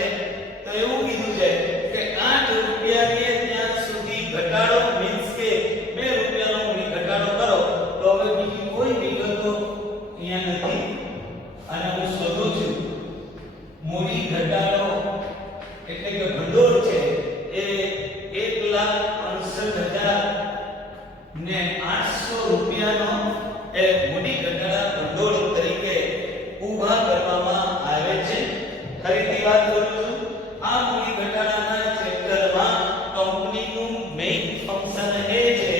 તો એવું કીધું છે કે 8 રૂપિયા કે ત્યાં સુધી ઘટાડો મીન્સ કે 2 રૂપિયાનો મૂડી ઘટાડો કરો તો હવે બીજી કોઈ વિગતો અહીંયા નથી અને હું શોધું છું મૂડી ઘટાડો એટલે કે ભંડોળ છે એ 1,68,000 ને 800 રૂપિયાનો એ મૂડી ઘટાડા ભંડોળ તરીકે ઊભા કરવામાં આવે છે ફરીથી વાત કરું છું આ મૂડી ઘટાડાના ચેપ્ટરમાં કંપનીનું મેઇન ફંક્શન એ છે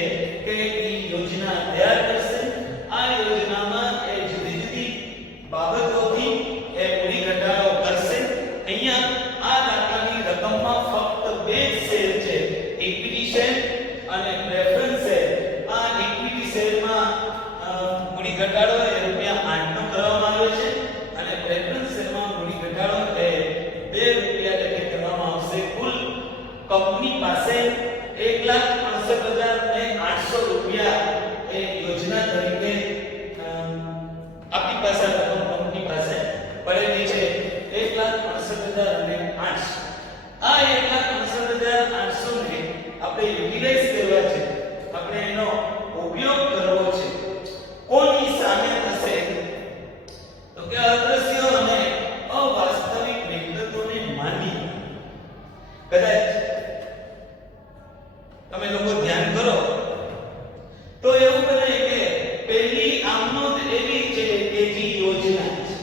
કે એ યોજના તૈયાર કરશે આ યોજનામાં એ જુદી જુદી બાબતોથી એ મૂડી ઘટાડો કરશે અહીંયા આ દાખલાની રકમમાં ફક્ત 2 શેર છે ઇક્વિટી શેર અને પ્રેફરન્સ શેર આ ઇક્વિટી શેરમાં મૂડી ઘટાડો એ રૂપિયા 8 નો કરવામાં આવ્યો છે અને પ્રેફરન્સ શેરમાં મૂડી ઘટાડો એ 2 રૂપિયા તરીકે કરવામાં આવશે કુલ કંપની પાસે 1,68,800 રૂપિયા એ યોજના તરીકે આપણી પાસે રકમ કંપની પાસે પડેલી છે 1,68,800 આ 1,68,800 ને આપણે યુટિલાઇઝ કરવા છે આપણે એનો ઉપયોગ કરવો છે કોની સામે થશે તો કે અદ્રશ્ય અને અવાસ્તવિક મિલકતોને માંડી કદાચ તમે લોકો ધ્યાન કરો તો એવું બને કે પહેલી આમનોંધ એવી છે કે જે યોજના છે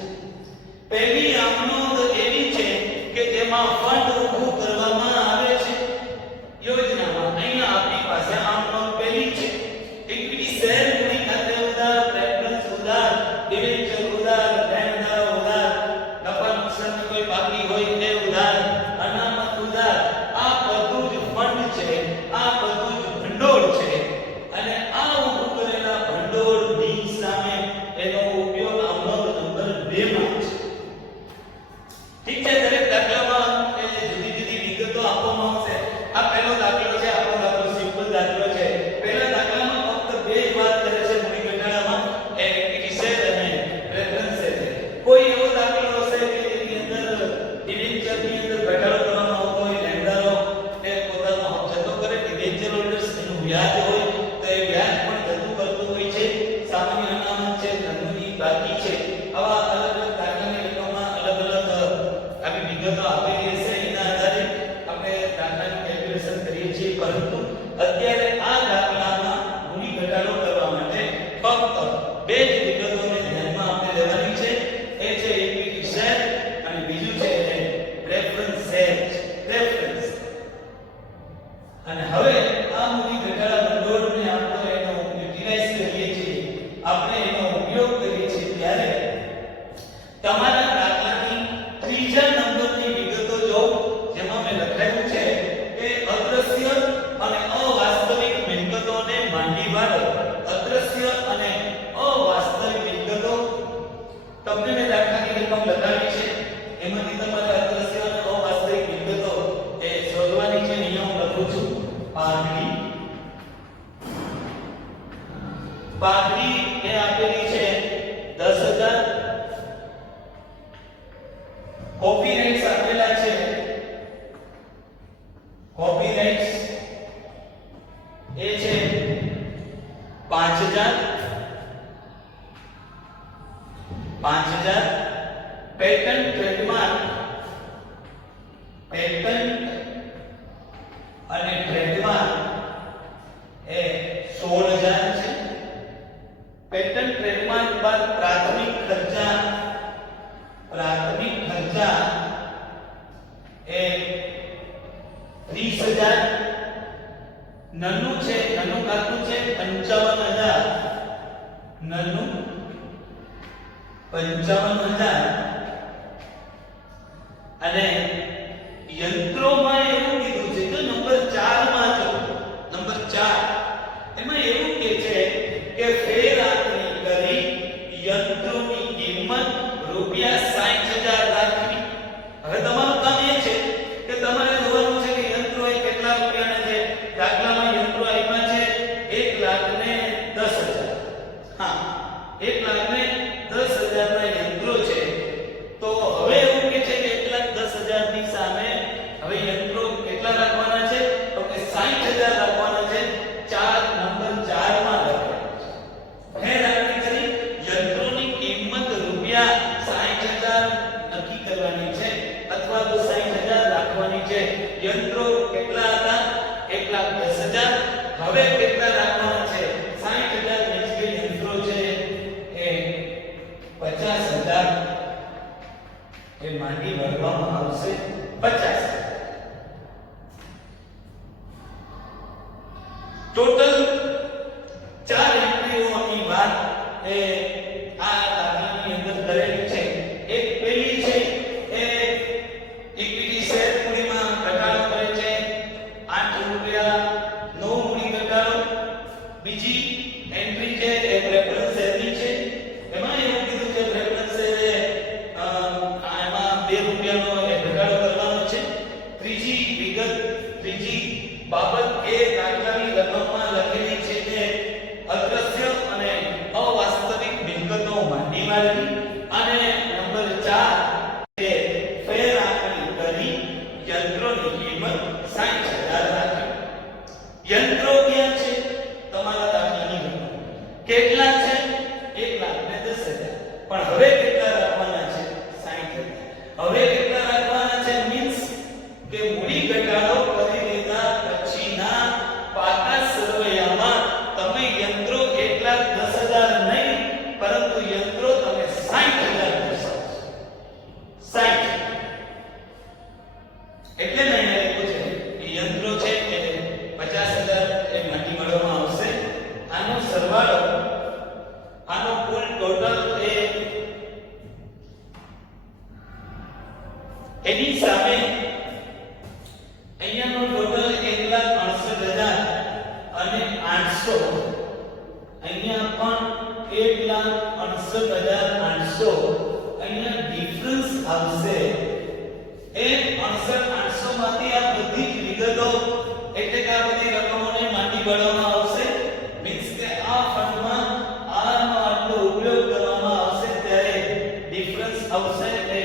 પહેલી આમનોંધ એવી છે કે જેમાં ફંડ ઊભું કરવામાં આવે છે યોજનામાં અહીંયા આપણી પાસે આમનોંધ પહેલી છે ઇક્વિટી શેર મૂડી ખાતે ઉધાર પ્રેફરન્સ ઉધાર ડિબેન્ચર ઉધાર લેણદારો ઉધાર નફા નુકસાનની કોઈ બાકી હોય તે ઉધાર અનામત ઉધાર આ બધું જ ફંડ છે આ બધું જ ભંડોળ છે અને આ ઊભું કરેલા ભંડોળની સામે એનો ઉપયોગ આમનોંધ નંબર 2 માં છે ઠીક છે દરેક દાખલામાં જુદી જુદી વિગતો આપવામાં આવશે આ પહેલો દાખલો છે આપણો દાખલો સિમ્પલ દાખલો છે પહેલા દાખલામાં ફક્ત 2 જ વાત કરે છે મૂડી ઘટાડામાં એ ઇક્વિટી શેર અને પ્રેફરન્સ શેર છે કોઈ એવો દાખલો હશે કે જેની અંદર ડિબેન્ચરની અંદર ઘટાડો કરવામાં આવતો હોય લેણદારો એ પોતાનો હક જતો કરે ડિબેન્ચર હોલ્ડર્સ એનું વ્યાજ હોય તો એ વ્યાજ પણ જતું કરતું હોય છે સામાન્ય અનામત છે ધનની બાકી છે આવા અલગ અલગ દાખલાની રકમમાં અલગ અલગ આવી વિગતો આપેલી હશે એના આધારે આપણે દાખલાની કેલ્ક્યુલેશન કરીએ છીએ પરંતુ અત્યારે આ દાખલામાં મૂડી ઘટાડો કરવા માટે ફક્ત 2 જ વિગતોને ધ્યાનમાં આપણે લેવાની છે એ છે ઇક્વિટી શેર અને બીજું છે પ્રેફરન્સ શેર પ્રેફરન્સ અને હવે આ મૂડી ઘટાડા ભંડોળને આપણે એનો યુટિલાઇઝ કરીએ છીએ આપણે એનો ઉપયોગ કરીએ છીએ ત્યારે તમારા દાખલાની ત્રીજા નંબરની વિગતો જો જેમાં મેં લખાયું છે કે અદ્રશ્ય અને અવાસ્તવિક મિલકતોને માંડી વાળો અદ્રશ્ય અને અવાસ્તવિક મિલકતો તમને મેં દાખલાની રકમ લખાવી છે એમાંથી તમારે અદ્રશ્ય અને 5000 પેટન્ટ ટ્રેડમાર્ક અને ટ્રેડમાર્ક એ 16000 છે પેટન્ટ ટ્રેડમાર્ક બાદ પ્રાથમિક ખર્ચા એ 30000 નનું ખાતું છે 55000 નનું 55000 અને યંત્રોમાં એવું કીધું છે કે નંબર 4 માં જો નંબર 4 એમાં એવું કે છે કે ફેર આંકણી કરી યંત્રોની કિંમત રૂપિયા 60000 રાખવી. હવે તમારું કામ એ છે કે તમારે જોવાનું છે કે યંત્રો એ કેટલા રૂપિયાના છે. દાખલામાં યંત્રો આપ્યા છે 1,10,000. હા 1,10,000 ના યંત્રો છે. તો હવે એવું કે છે કે 1,10,000 ની સામે હવે યંત્રો કેટલા રાખવાના છે તો કે 60000 રાખવાના છે. 4 નંબર 4 માં લખેલું છે. ફેર આંકણી કરી યંત્રોની કિંમત રૂપિયા 60000 નક્કી કરવાની છે અથવા તો 60000 રાખવાની છે. યંત્રો કેટલા હતા 1,10,000. હવે કેટલા રાખવાના છે 60000 મીન્સ કે યંત્રો છે એ 50,000 એ માંડી ભરવામાં આવશે 50,000. ટોટલ 4 એન્ટ્રીઓની વાત એ આ દાખલાની અંદર કરેલી છે. એક પેલી છે એ ઇક્વિટી શેર મૂડીમાં ઘટાડો કરે છે 8 રૂપિયા નો મૂડી ઘટાડો. બીજી એન્ટ્રી છે એ પ્રેફરન્સ શેરની છે. એમાં એવું કીધું કે પ્રેફરન્સ શેર આમાં 2 રૂપિયાનો એ ઘટાડો કરવાનો છે. ત્રીજી બાબત એ દાખલાની રકમમાં લખેલી છે કે અદ્રશ્ય અને અવાસ્તવિક મિલકતો માંડી વાળવી. અને નંબર 4 કે ફેર આંકણી કરી યંત્રોની કિંમત 60000 રાખવી. યંત્રો ક્યાં છે તમારા દાખલાની રકમ કેટલા છે 1,10,000. પણ હવે કેટલા રાખવાના છે 60000. હવે કેટલા રાખવાના છે મીન્સ કે મૂડી ઘટાડો કરી લીધા પછીના પાકા સરવૈયામાં તમે યંત્રો 1,10,000 નહીં પરંતુ યંત્રો તમે 60000 દર્શાવશો. 60 એટલે નહીં લખ્યું છે કે યંત્રો છે કે 50,000 એ માંડી મળવામાં આવશે. આનો સરવાળો આનો કુલ ટોટલ એ એની સામે અહીંયાનો ટોટલ 1,68,000 અને 800. અહીંયા પણ 1,68,800. અહીંયા ડિફરન્સ આવશે. એ 68,800 માંથી આ બધી જ વિગતો એટલે કે આ બધી રકમોને માંડી પાડવામાં આવશે. મીન્સ કે આ ફંડમાં આનો આટલો ઉપયોગ કરવામાં આવશે ત્યારે ડિફરન્સ આવશે એ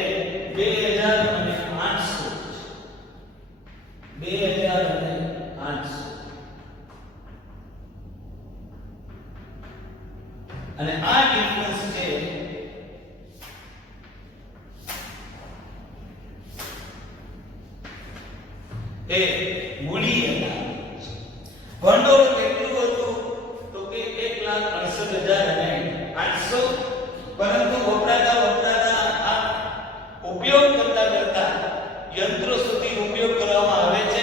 2,800. 2,800 અને આ ડિફરન્સ છે એ મૂડી અનામત. ભંડોળ કેટલું હતું તો કે 1,68,800. પરંતુ વપરાતા આ ઉપયોગ કરતા યંત્રો સુધી ઉપયોગ કરવામાં આવે છે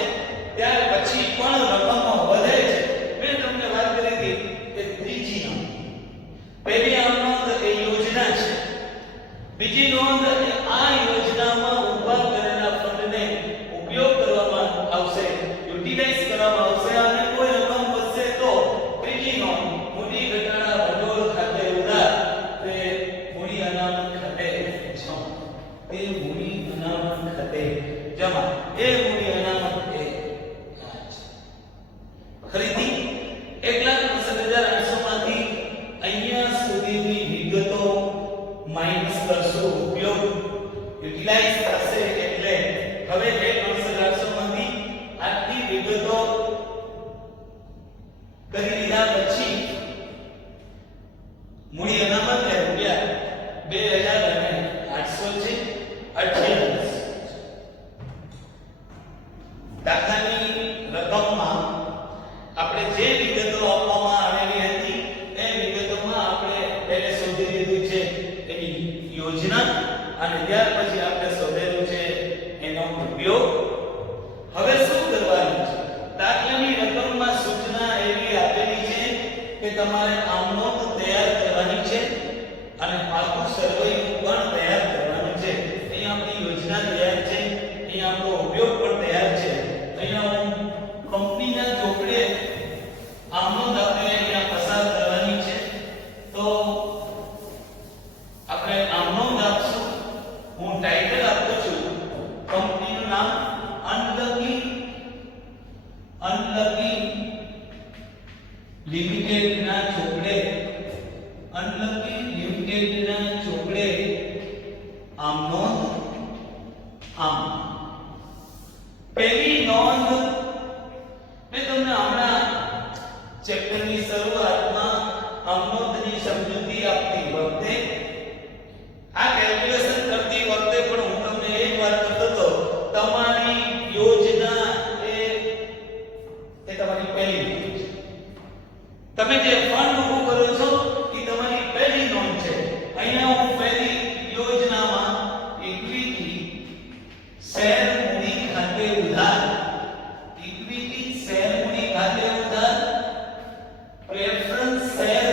ત્યાર પછી પણ રકમો વધે છે. મેં તમને વાત કરી હતી કે ત્રીજી નોંધ પહેલી નોંધ એ યોજના છે. બીજી નોંધ એ આ યોજનામાં ઊભા કરેલા ફંડને ઉપયોગ કરવામાં આવશે યુટિલાઇઝ કરવામાં આવશે અને કોઈ રકમ વધશે તો ત્રીજી નોંધ મૂડી ઘટાડા ભંડોળ ખાતે ઉધાર તે મૂડી અનામત ખાતે જમા. એ મૂડી અનામત ખાતે જમા. એ મૂડી અનામત એ ખરીદી 1,68,800 માંથી અહીંયા સુધીની વિગતો માઈનસ કરશો ઉપયોગ યોજના અને ત્યાર પછી આપણે શોધેલું છે એનો ઉપયોગ. હવે શું કરવાનું છે? દાખલાની રકમમાં સૂચના એવી આપેલી છે કે તમારે આમ નોંધ તૈયાર કરવાની છે અને પાકું સર્વૈયું પણ તૈયાર કરવાનું છે. અહીં આપણી યોજના તૈયાર છે, અહીં આપણો ઉપયોગ પણ તૈયાર છે. અહીંયા હું કંપનીના ચોપડે આમ નોંધ આપણે અહીંયા પસાર કરવાની છે. તો આપણે આમ નોંધ આપશું. હું ટાઇટલ આપું છું, કંપનીનું નામ અનલકી લિમિટેડ ના ચોપડે, અનલકી લિમિટેડ ના ચોપડે આમ નોંધ. આમ પહેલી નોંધ મેં તમને હમણાં ચેપ્ટરની શરૂઆતમાં આમ નોંધની સમજૂતી આપતી વખતે આ કેલ્ક્યુલેશન કરતી વખતે પણ હું તમને એક વાત કરતો હતો, તમારી યોજના એ તમારી પહેલી નોંધ છે. તમે જે ફંડ ઊભું કરો છો એ તમારી પહેલી નોંધ છે. અહીંયા હું પહેલી યોજનામાં ઇક્વિટી શેર મૂડી ખાતે ઉધાર, ઇક્વિટી શેર મૂડી ખાતે ઉધાર, પ્રેફરન્સ શેર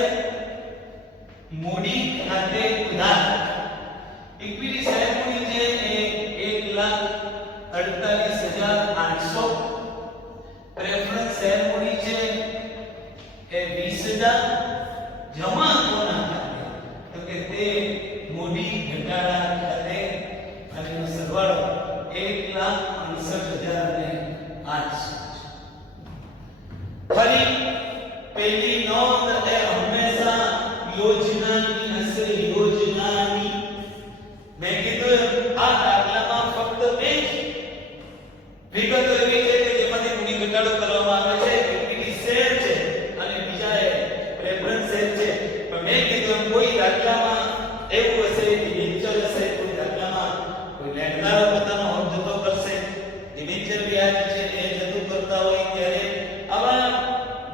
મૂડી ખાતે ઉધાર. ઇક્વિટી શેર મૂડી છે એ 1,48,800, પ્રેફરન્સ શેર મૂડી છે એ 20,000. જમા કોના ખાતે? તો કે તે મૂડી ઘટાડા ખાતે અને એનો સરવાળો 1,59,800. ફરી પહેલી નોંધ એ હંમેશા યોજનાની હશે, યોજનાની. મેં કીધું આ દાખલામાં ફક્ત બે જ વિગતો એવી છે કે જેમાંથી મૂડી ઘટાડો કરવામાં આવે છે. ઇક્વિટી શેર છે અને બીજા એ પ્રેફરન્સ શેર છે. પણ મેં કીધું કોઈ દાખલામાં એવું હશે કે ડિબેન્ચર હશે, કોઈ દાખલામાં કોઈ લેણદારો પોતાનો હક જતો કરશે, ડિબેન્ચર વ્યાજ છે એ જતું કરતા હોય ત્યારે આવા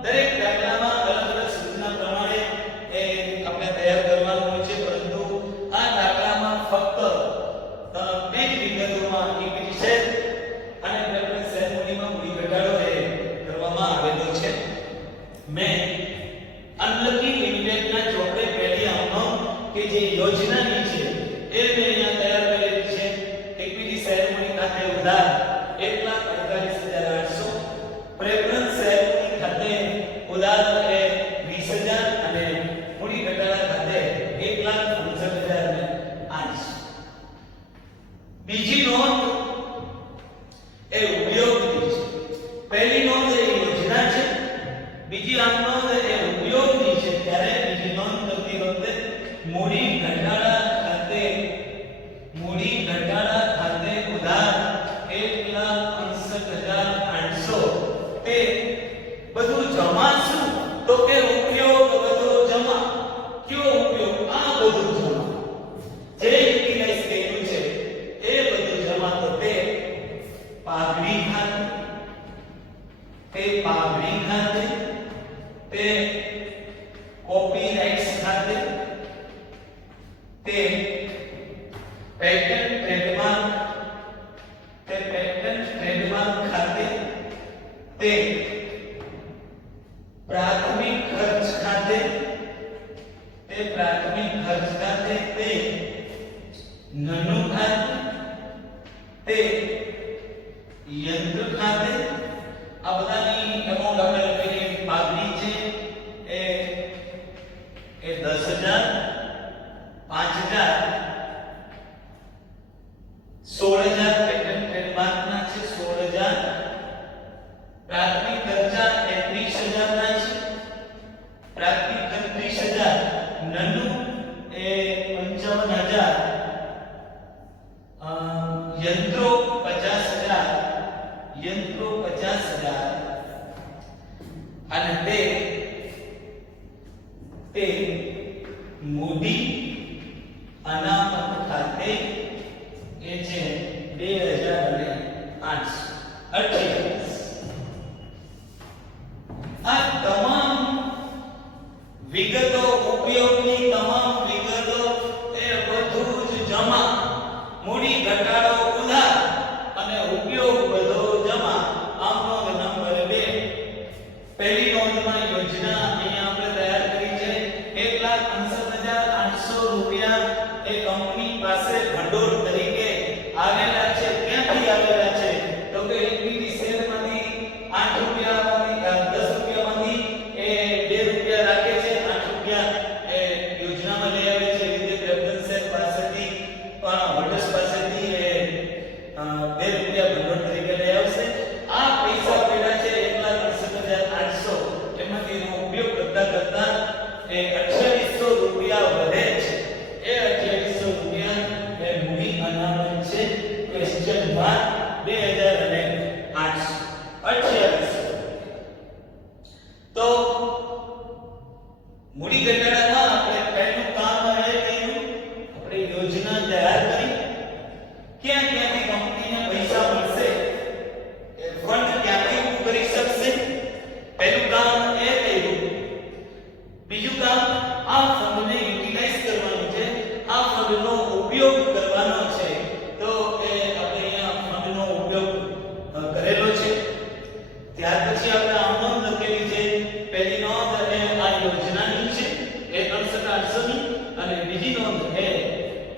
દરેક દાખલામાં અલગ અલગ સૂચના પ્રમાણે એ આપણે તૈયાર કરવાનું હોય છે. પરંતુ આ દાખલામાં ફક્ત બે જ વિગતોમાં ઇક્વિટી શેર અને પ્રેફરન્સ શેર મૂડીમાં મૂડી ઘટાડો એ કરવામાં આવેલો છે. મેં અનલકી લિમિટેડના ચોપડે પહેલી આમનો કે જે યોજનાની છે એ મેં અહીંયા તૈયાર કરેલી છે. ઇક્વિટી શેર મૂડી ખાતે ઉધાર 1,48,800, પ્રેફરન્સ શેર મૂડી ખાતે ઉધાર એ 20,000 અને મૂડી ઘટાડા ખાતે 1,59,800. બીજી નોંધ એ ઉપયોગની છે. પહેલી નોંધ એ યોજના છે, બીજી આમ નોંધ એ ઉપયોગની છે. ત્યારે બીજી નોંધ કરતી વખતે મૂડી ઘટાડા ખાતે ઉધાર 1,59,800. તે બધું જમા શું? તો કે ઉપયોગ બધો જમા. કયો ઉપયોગ? આ બધું જમા જે યુટિલાઇઝ કર્યું છે એ બધું જમા. તો તે પાઘડી ખાતે, તે કોપીરાઇટ્સ ખાતે, તે પેટન્ટ ટ્રેડમાર્ક ખાતે, તે પ્રાથમિક ખર્ચ ખાતે, તે નનું ખાતે, તે યંત્ર ખાતે. આ બધાની એમાઉન્ટ આપણે લખેલી પાઘડી છે એ 10,000, 5,000, 16,000 પેટન્ટ ટ્રેડમાર્કના છે, 16,000. પ્રાથમિક ખર્ચા 30,000 ના છે, પ્રાથમિક ખર્ચ 30,000. નનું એ 55,000, યંત્રો 50,000, અને તે મૂડી અનામત ખાતે એ છે 2,828. આ તમામ વિગતો, ઉપયોગની તમામ વિગતો એ બધું જ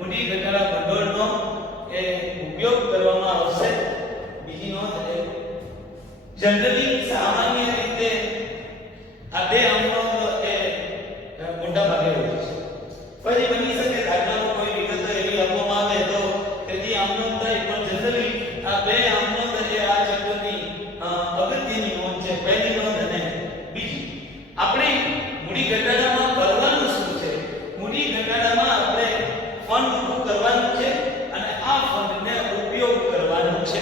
મૂડી ઘટાડા ભંડોળનો એ ઉપયોગ કરવામાં આવશે. બીજી નોંધ એ જનરલી સામાન્ય રીતે આ બે આમનોંધ એ મોટા ભાગે હોય છે. પછી બની શકે દાખલામાં કોઈ વિગત એવી આપવામાં આવે તો તેથી આમનોંધ થાય, પણ જનરલી આ બે આમનોંધ એ આ ચેપ્ટરની અગત્યની નોંધ છે. પહેલી નોંધ અને બીજી, આપણે મૂડી ઘટાડામાં કરવાનું શું છે? મૂડી ઘટાડામાં આપણે ફંડ ઊભું કરવાનું છે અને આ ફંડને ઉપયોગ કરવાનો છે.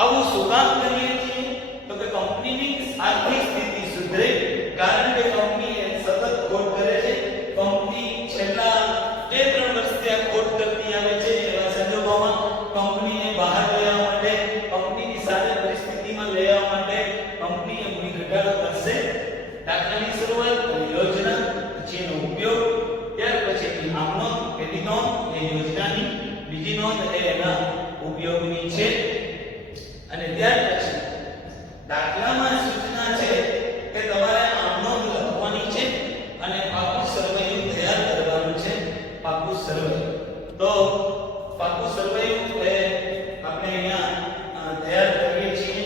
આવું શું કામ કરીએ છીએ? તો કે કંપનીની આર્થિક સ્થિતિ સુધરે, કારણ કે કંપની સતત ખોટ કરે છે. કંપની છેલ્લા 2-3 વર્ષથી આ ખોટ કરતી આવે છે. એવા સંજોગોમાં કંપનીને બહાર લઈ આવવા માટે, કંપનીની સારી પરિસ્થિતિમાં લઈ આવવા માટે કંપનીએ મૂડી ઘટાડો કરશે. દાખલાની શરૂઆત, યોજના, પછી એનો ઉપયોગ, ત્યાર પછી આમનોંધ. પહેલી નોંધ એ યોજનાની, બીજી નોંધ એ એના ઉપયોગની છે. અને ત્યાર પછી દાખલામાં સૂચના છે કે તમારે આમનોંધ લખવાની છે અને પાકું સરવૈયું તૈયાર કરવાનું છે. પાકું સરવૈયું, તો પાકું સરવૈયું એ આપણે અહીંયા તૈયાર કરીએ છીએ.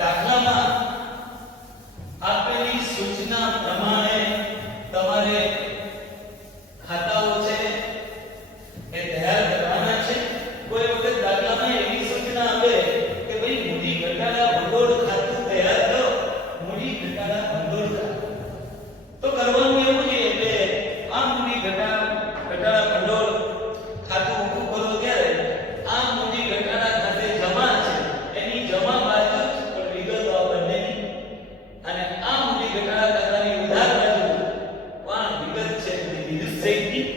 દાખલામાં આપેલી સૂચના પ્રમાણે તમારે ખાતાઓ છે એ તૈયાર કરવાના છે. કોઈ વખત દાખલામાં એવી સૂચના આપે કે ભાઈ મૂડી ઘટાડા ભંડોળ ખાતું તૈયાર કરો, મૂડી ઘટાડા ભંડોળ ખાતું. તો કરવાનું એવું છે કે આ મૂડી ઘટાડા ભંડોળ ખાતું ઊભું કરો ત્યારે આ મૂડી ઘટાડા ખાતે જમા છે એની જમા બાજુ પણ વિગતો આપણને, અને આ મૂડી ઘટાડા ખાતાની ઉધાર બાજુ પણ વિગત છે નિર્દેશિત.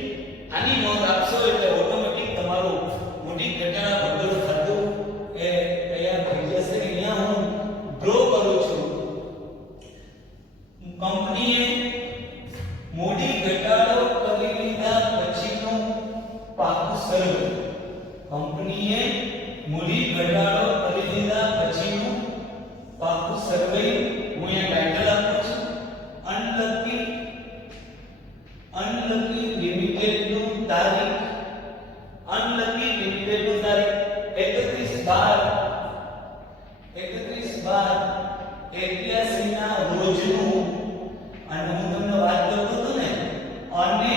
આની નોંધ આપશો એટલે ઓટોમેટિક તમારું મૂડી ઘટાડા ભંડોળ ખાતું એ તૈયાર થઈ જશે. અહીંયા હું ડ્રો કરું છું. કંપનીએ મૂડી ઘટાડો કરી લીધા પછીનું પાકું સર્વે. કંપનીએ મૂડી ઘટાડો કરી લીધા પછીનું પાકું સર્વે. હું અહીંયા ટાઇટલ આપું છું, અનલકી લિમિટેડ નું તારીખ, અનલકી લિમિટેડ નું તારીખ 31/12/81 ના રોજનું. અને હું તમને વાત કરતો હતો ને, અને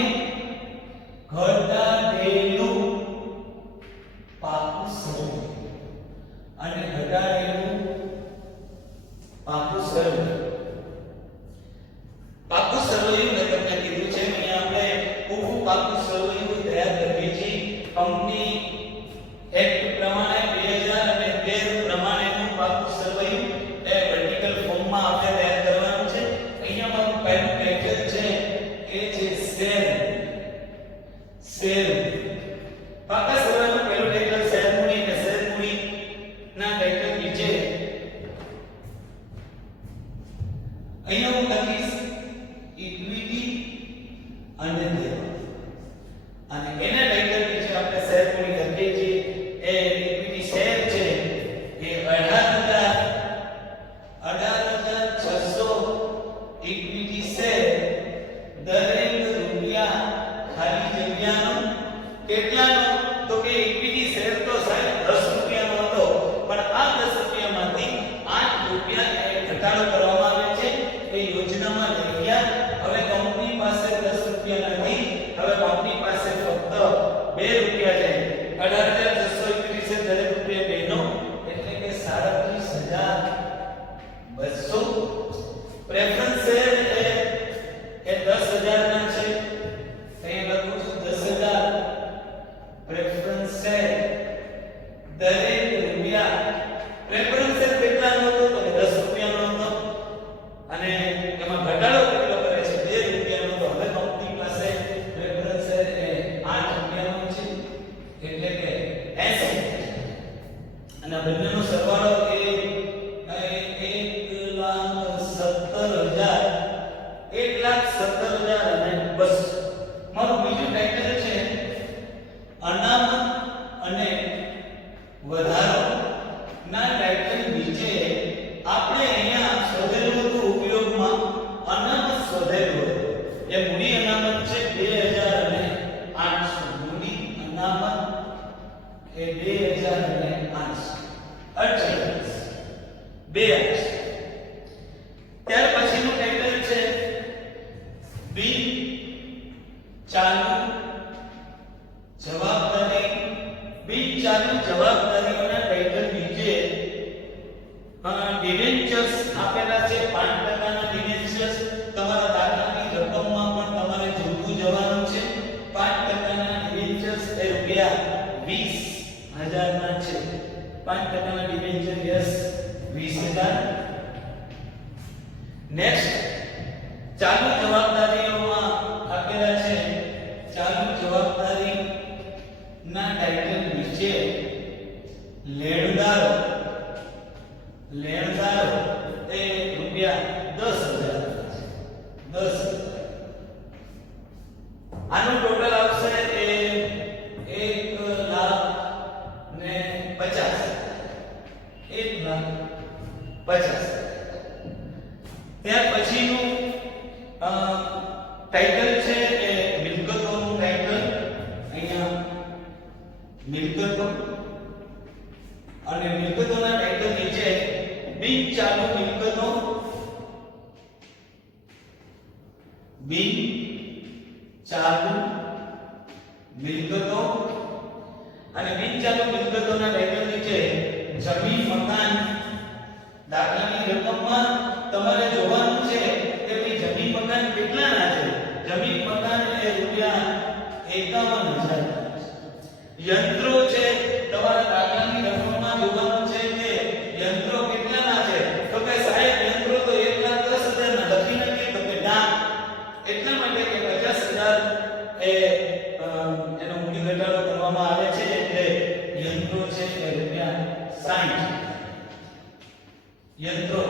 ઘટાડેલું પાકું સર્વે, અને ઘટાડેલું પાકું સર્વે. પાકું સર્વેયું મેં તમને કીધું છે, અહીંયા આપણે ઊભું પાકું સર્વેયું તૈયાર કરીએ છીએ. કંપની એક્ટ પ્રમાણે 2013 પ્રમાણેનું પાકું સર્વેયું એ વર્ટિકલ ફોર્મમાં આપણે તૈયાર કરવાનું છે. અહીંયા મારું પહેલું ટાઇટલ છે એ છે શેર. પાકા સર્વેનું પહેલું ટાઇટલ શેર મૂડી, અને શેર મૂડી ના ટાઇટલ નીચે અહીંયા હું લખીશ ઇક્વિટી અને દેવા, અને એના ટાઇટલ નીચે આપણે શેર મૂડી લખીએ છીએ. એ ઇક્વિટી શેર છે એ 18,600 ઇક્વિટી શેર. દરેક રૂપિયા ખાલી જગ્યાનો કેટલાનો? તો કે ઇક્વિટી શેર તો સાહેબ 10 રૂપિયાનો હતો, પણ આ 10 રૂપિયામાંથી 8 રૂપિયા એ ઘટાડો કરવામાં આવે છે. એ યોજનામાં લઈ ગયા. હવે કંપની પાસે 10 રૂપિયા નથી, બિન ચાલુ જવાબદારી બિન ચાલુ જવાબદારીઓના ટાઇટલ નીચે ડિવેન્ચર્સ આપેલા છે 5% ના ડિવેન્ચર્સ તમારા દાખલાની રકમમાં પણ તમારે જોતું જવાનું છે 5% ના ડિવેન્ચર્સ એ રૂપિયા 20000 ના છે 5% ના ડિવેન્ચર યસ 20000 નેક્સ્ટ ચાલુ જવાબદારીઓમાં આપેલા છે ચાલુ જવાબદારી ના ટાઇટલ નીચે લેણદારો એ રૂપિયા 10000 10 આનું ટોટલ આવશે એ 1,50,000 ત્યાર પછીનું ટાઇટલ છે એ મિલકતોનું ટાઇટલ અહીંયા મિલકતો અને મિલકતોના ટાઇટલ નીચે બિન ચાલુ મિલકતો બિન ચાલુ મિલકતો અને બિન ચાલુ મિલકતોના ટાઇટલ નીચે જમીન મકાન દાખલાની રકમમાં તમારે જોવાનું છે કે ભાઈ જમીન મકાન કેટલાના છે જમીન મકાન એ રૂપિયા 51,000 યંત્રો છે તમારા દાખલાની રકમમાં જોવાનું છે કે યંત્રો કેટલાના છે તો કે સાહેબ યંત્રો તો 1,10,000 ના લખી નથી તો કે ના એટલા માટે કે 50,000 એ એનો મૂલ્ય ઘટાડો કરવામાં આવે છે એટલે યંત્રો છે એ રૂપિયા 60 યંત્રો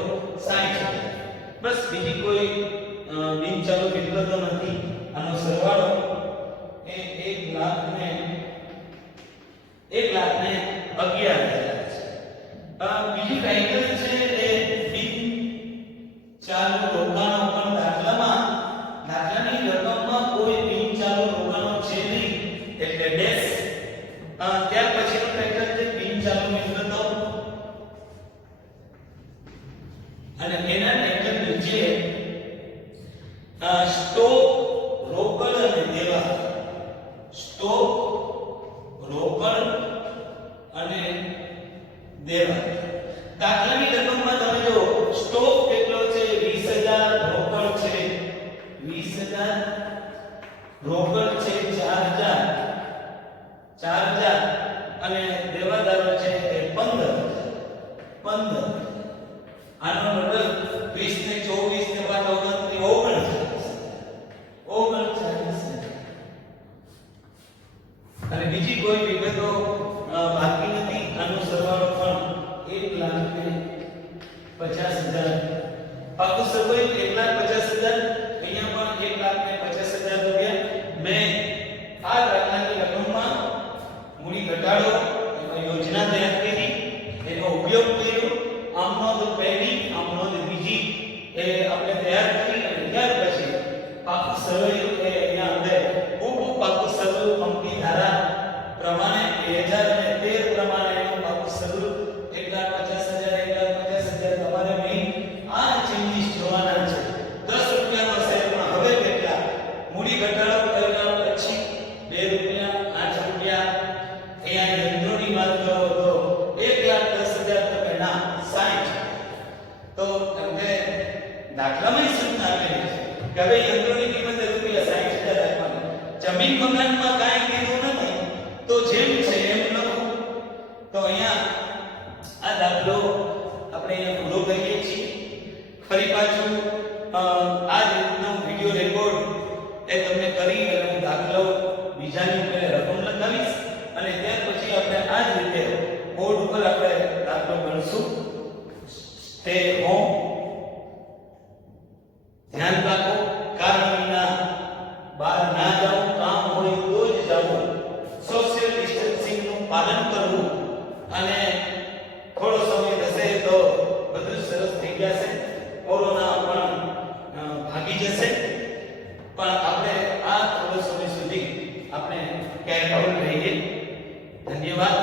60 બસ બીજી કોઈ બિન ચાલુ મિલકતો નથી આનો સરવાળો એ 1,11,000 છે બીજું ટાઇટલ છે એ બિન ચાલુ રોકાણો પણ દાખલાની રકમમાં કોઈ બિન ચાલુ રોકાણો છે નહીં એટલે ડેશ ત્યાર પછીનું ટાઇટલ છે બિન ચાલુ મિલકતો અને એના ટાઇટલ નીચે સ્ટોક રોકડ અને દેવા સ્ટોક રોકડ અને દેવા દાખલાની રકમમાં તમે જો સ્ટોક કેટલો છે 20,000 રોકડ છે 20,000 રોકડ છે 4,000 અને દેવાદારો છે 15 આનો ટોટલ 20 ને 24 ને 39 અને બીજી કોઈ વિગતો બાકી નથી આનો સરવાળો પણ 1,50,000 પાકું સરવાળો 1,50,000 અહીંયા પણ 1,50,000 રૂપિયા મેં આ દાખલાની રકમમાં મૂડી ઘટાડો યોજના તૈયાર કરી એનો ઉપયોગ કર્યો આમનોંધ પહેલી આમનોંધ બીજી એ આપણે તૈયાર કરી અને ત્યાર પછી પાકું સરવાળો એ અહીંયા અંદર પાકું સરવાળો કંપની ધારા પ્રમાણે 2013 પ્રમાણે એનું પાકું સરવાળો 1,50,000 તમારે મેં આ ચેન્જીસ જોવાના છે 10 રૂપિયાનો છે પણ હવે કેટલા મૂડી ઘટાડો કર્યા પછી 2 રૂપિયા 8 રૂપિયા અહીંયા યંત્રોની વાત કરો તો 1,10,000 તમે ના 60 તો તમને દાખલામાં સૂચના આપેલી છે કે હવે યંત્રોની કિંમત રૂપિયા 60,000 રાખવાની જમીન મકાનમાં કાંઈ કીધું નથી તો જેમ છે એમ લખો તો અહીંયા આ દાખલો આપણે અહીંયા પૂરો કરીએ છીએ ફરી પાછું આ જ રીતનો વિડિયો રેકોર્ડ એ તમને કરી અને હું દાખલો બીજાની ઉપર રકમ લખાવીશ અને ત્યાર પછી આપણે આ જ રીતે બોર્ડ ઉપર આપણે દાખલો ગણશું સ્ટે હોમ ધ્યાન રાખો કારણ વિના બહાર ના જાઓ કામ હોય તો જ જાઓ સોશિયલ ડિસ્ટન્સિંગ નું પાલન કરવું અને થોડો સમય થશે તો બધું સરસ થઈ જશે કોરોના પણ ભાગી જશે પણ આપણે આ થોડો સમય સુધી આપણે કેરફુલ રહીએ ધન્યવાદ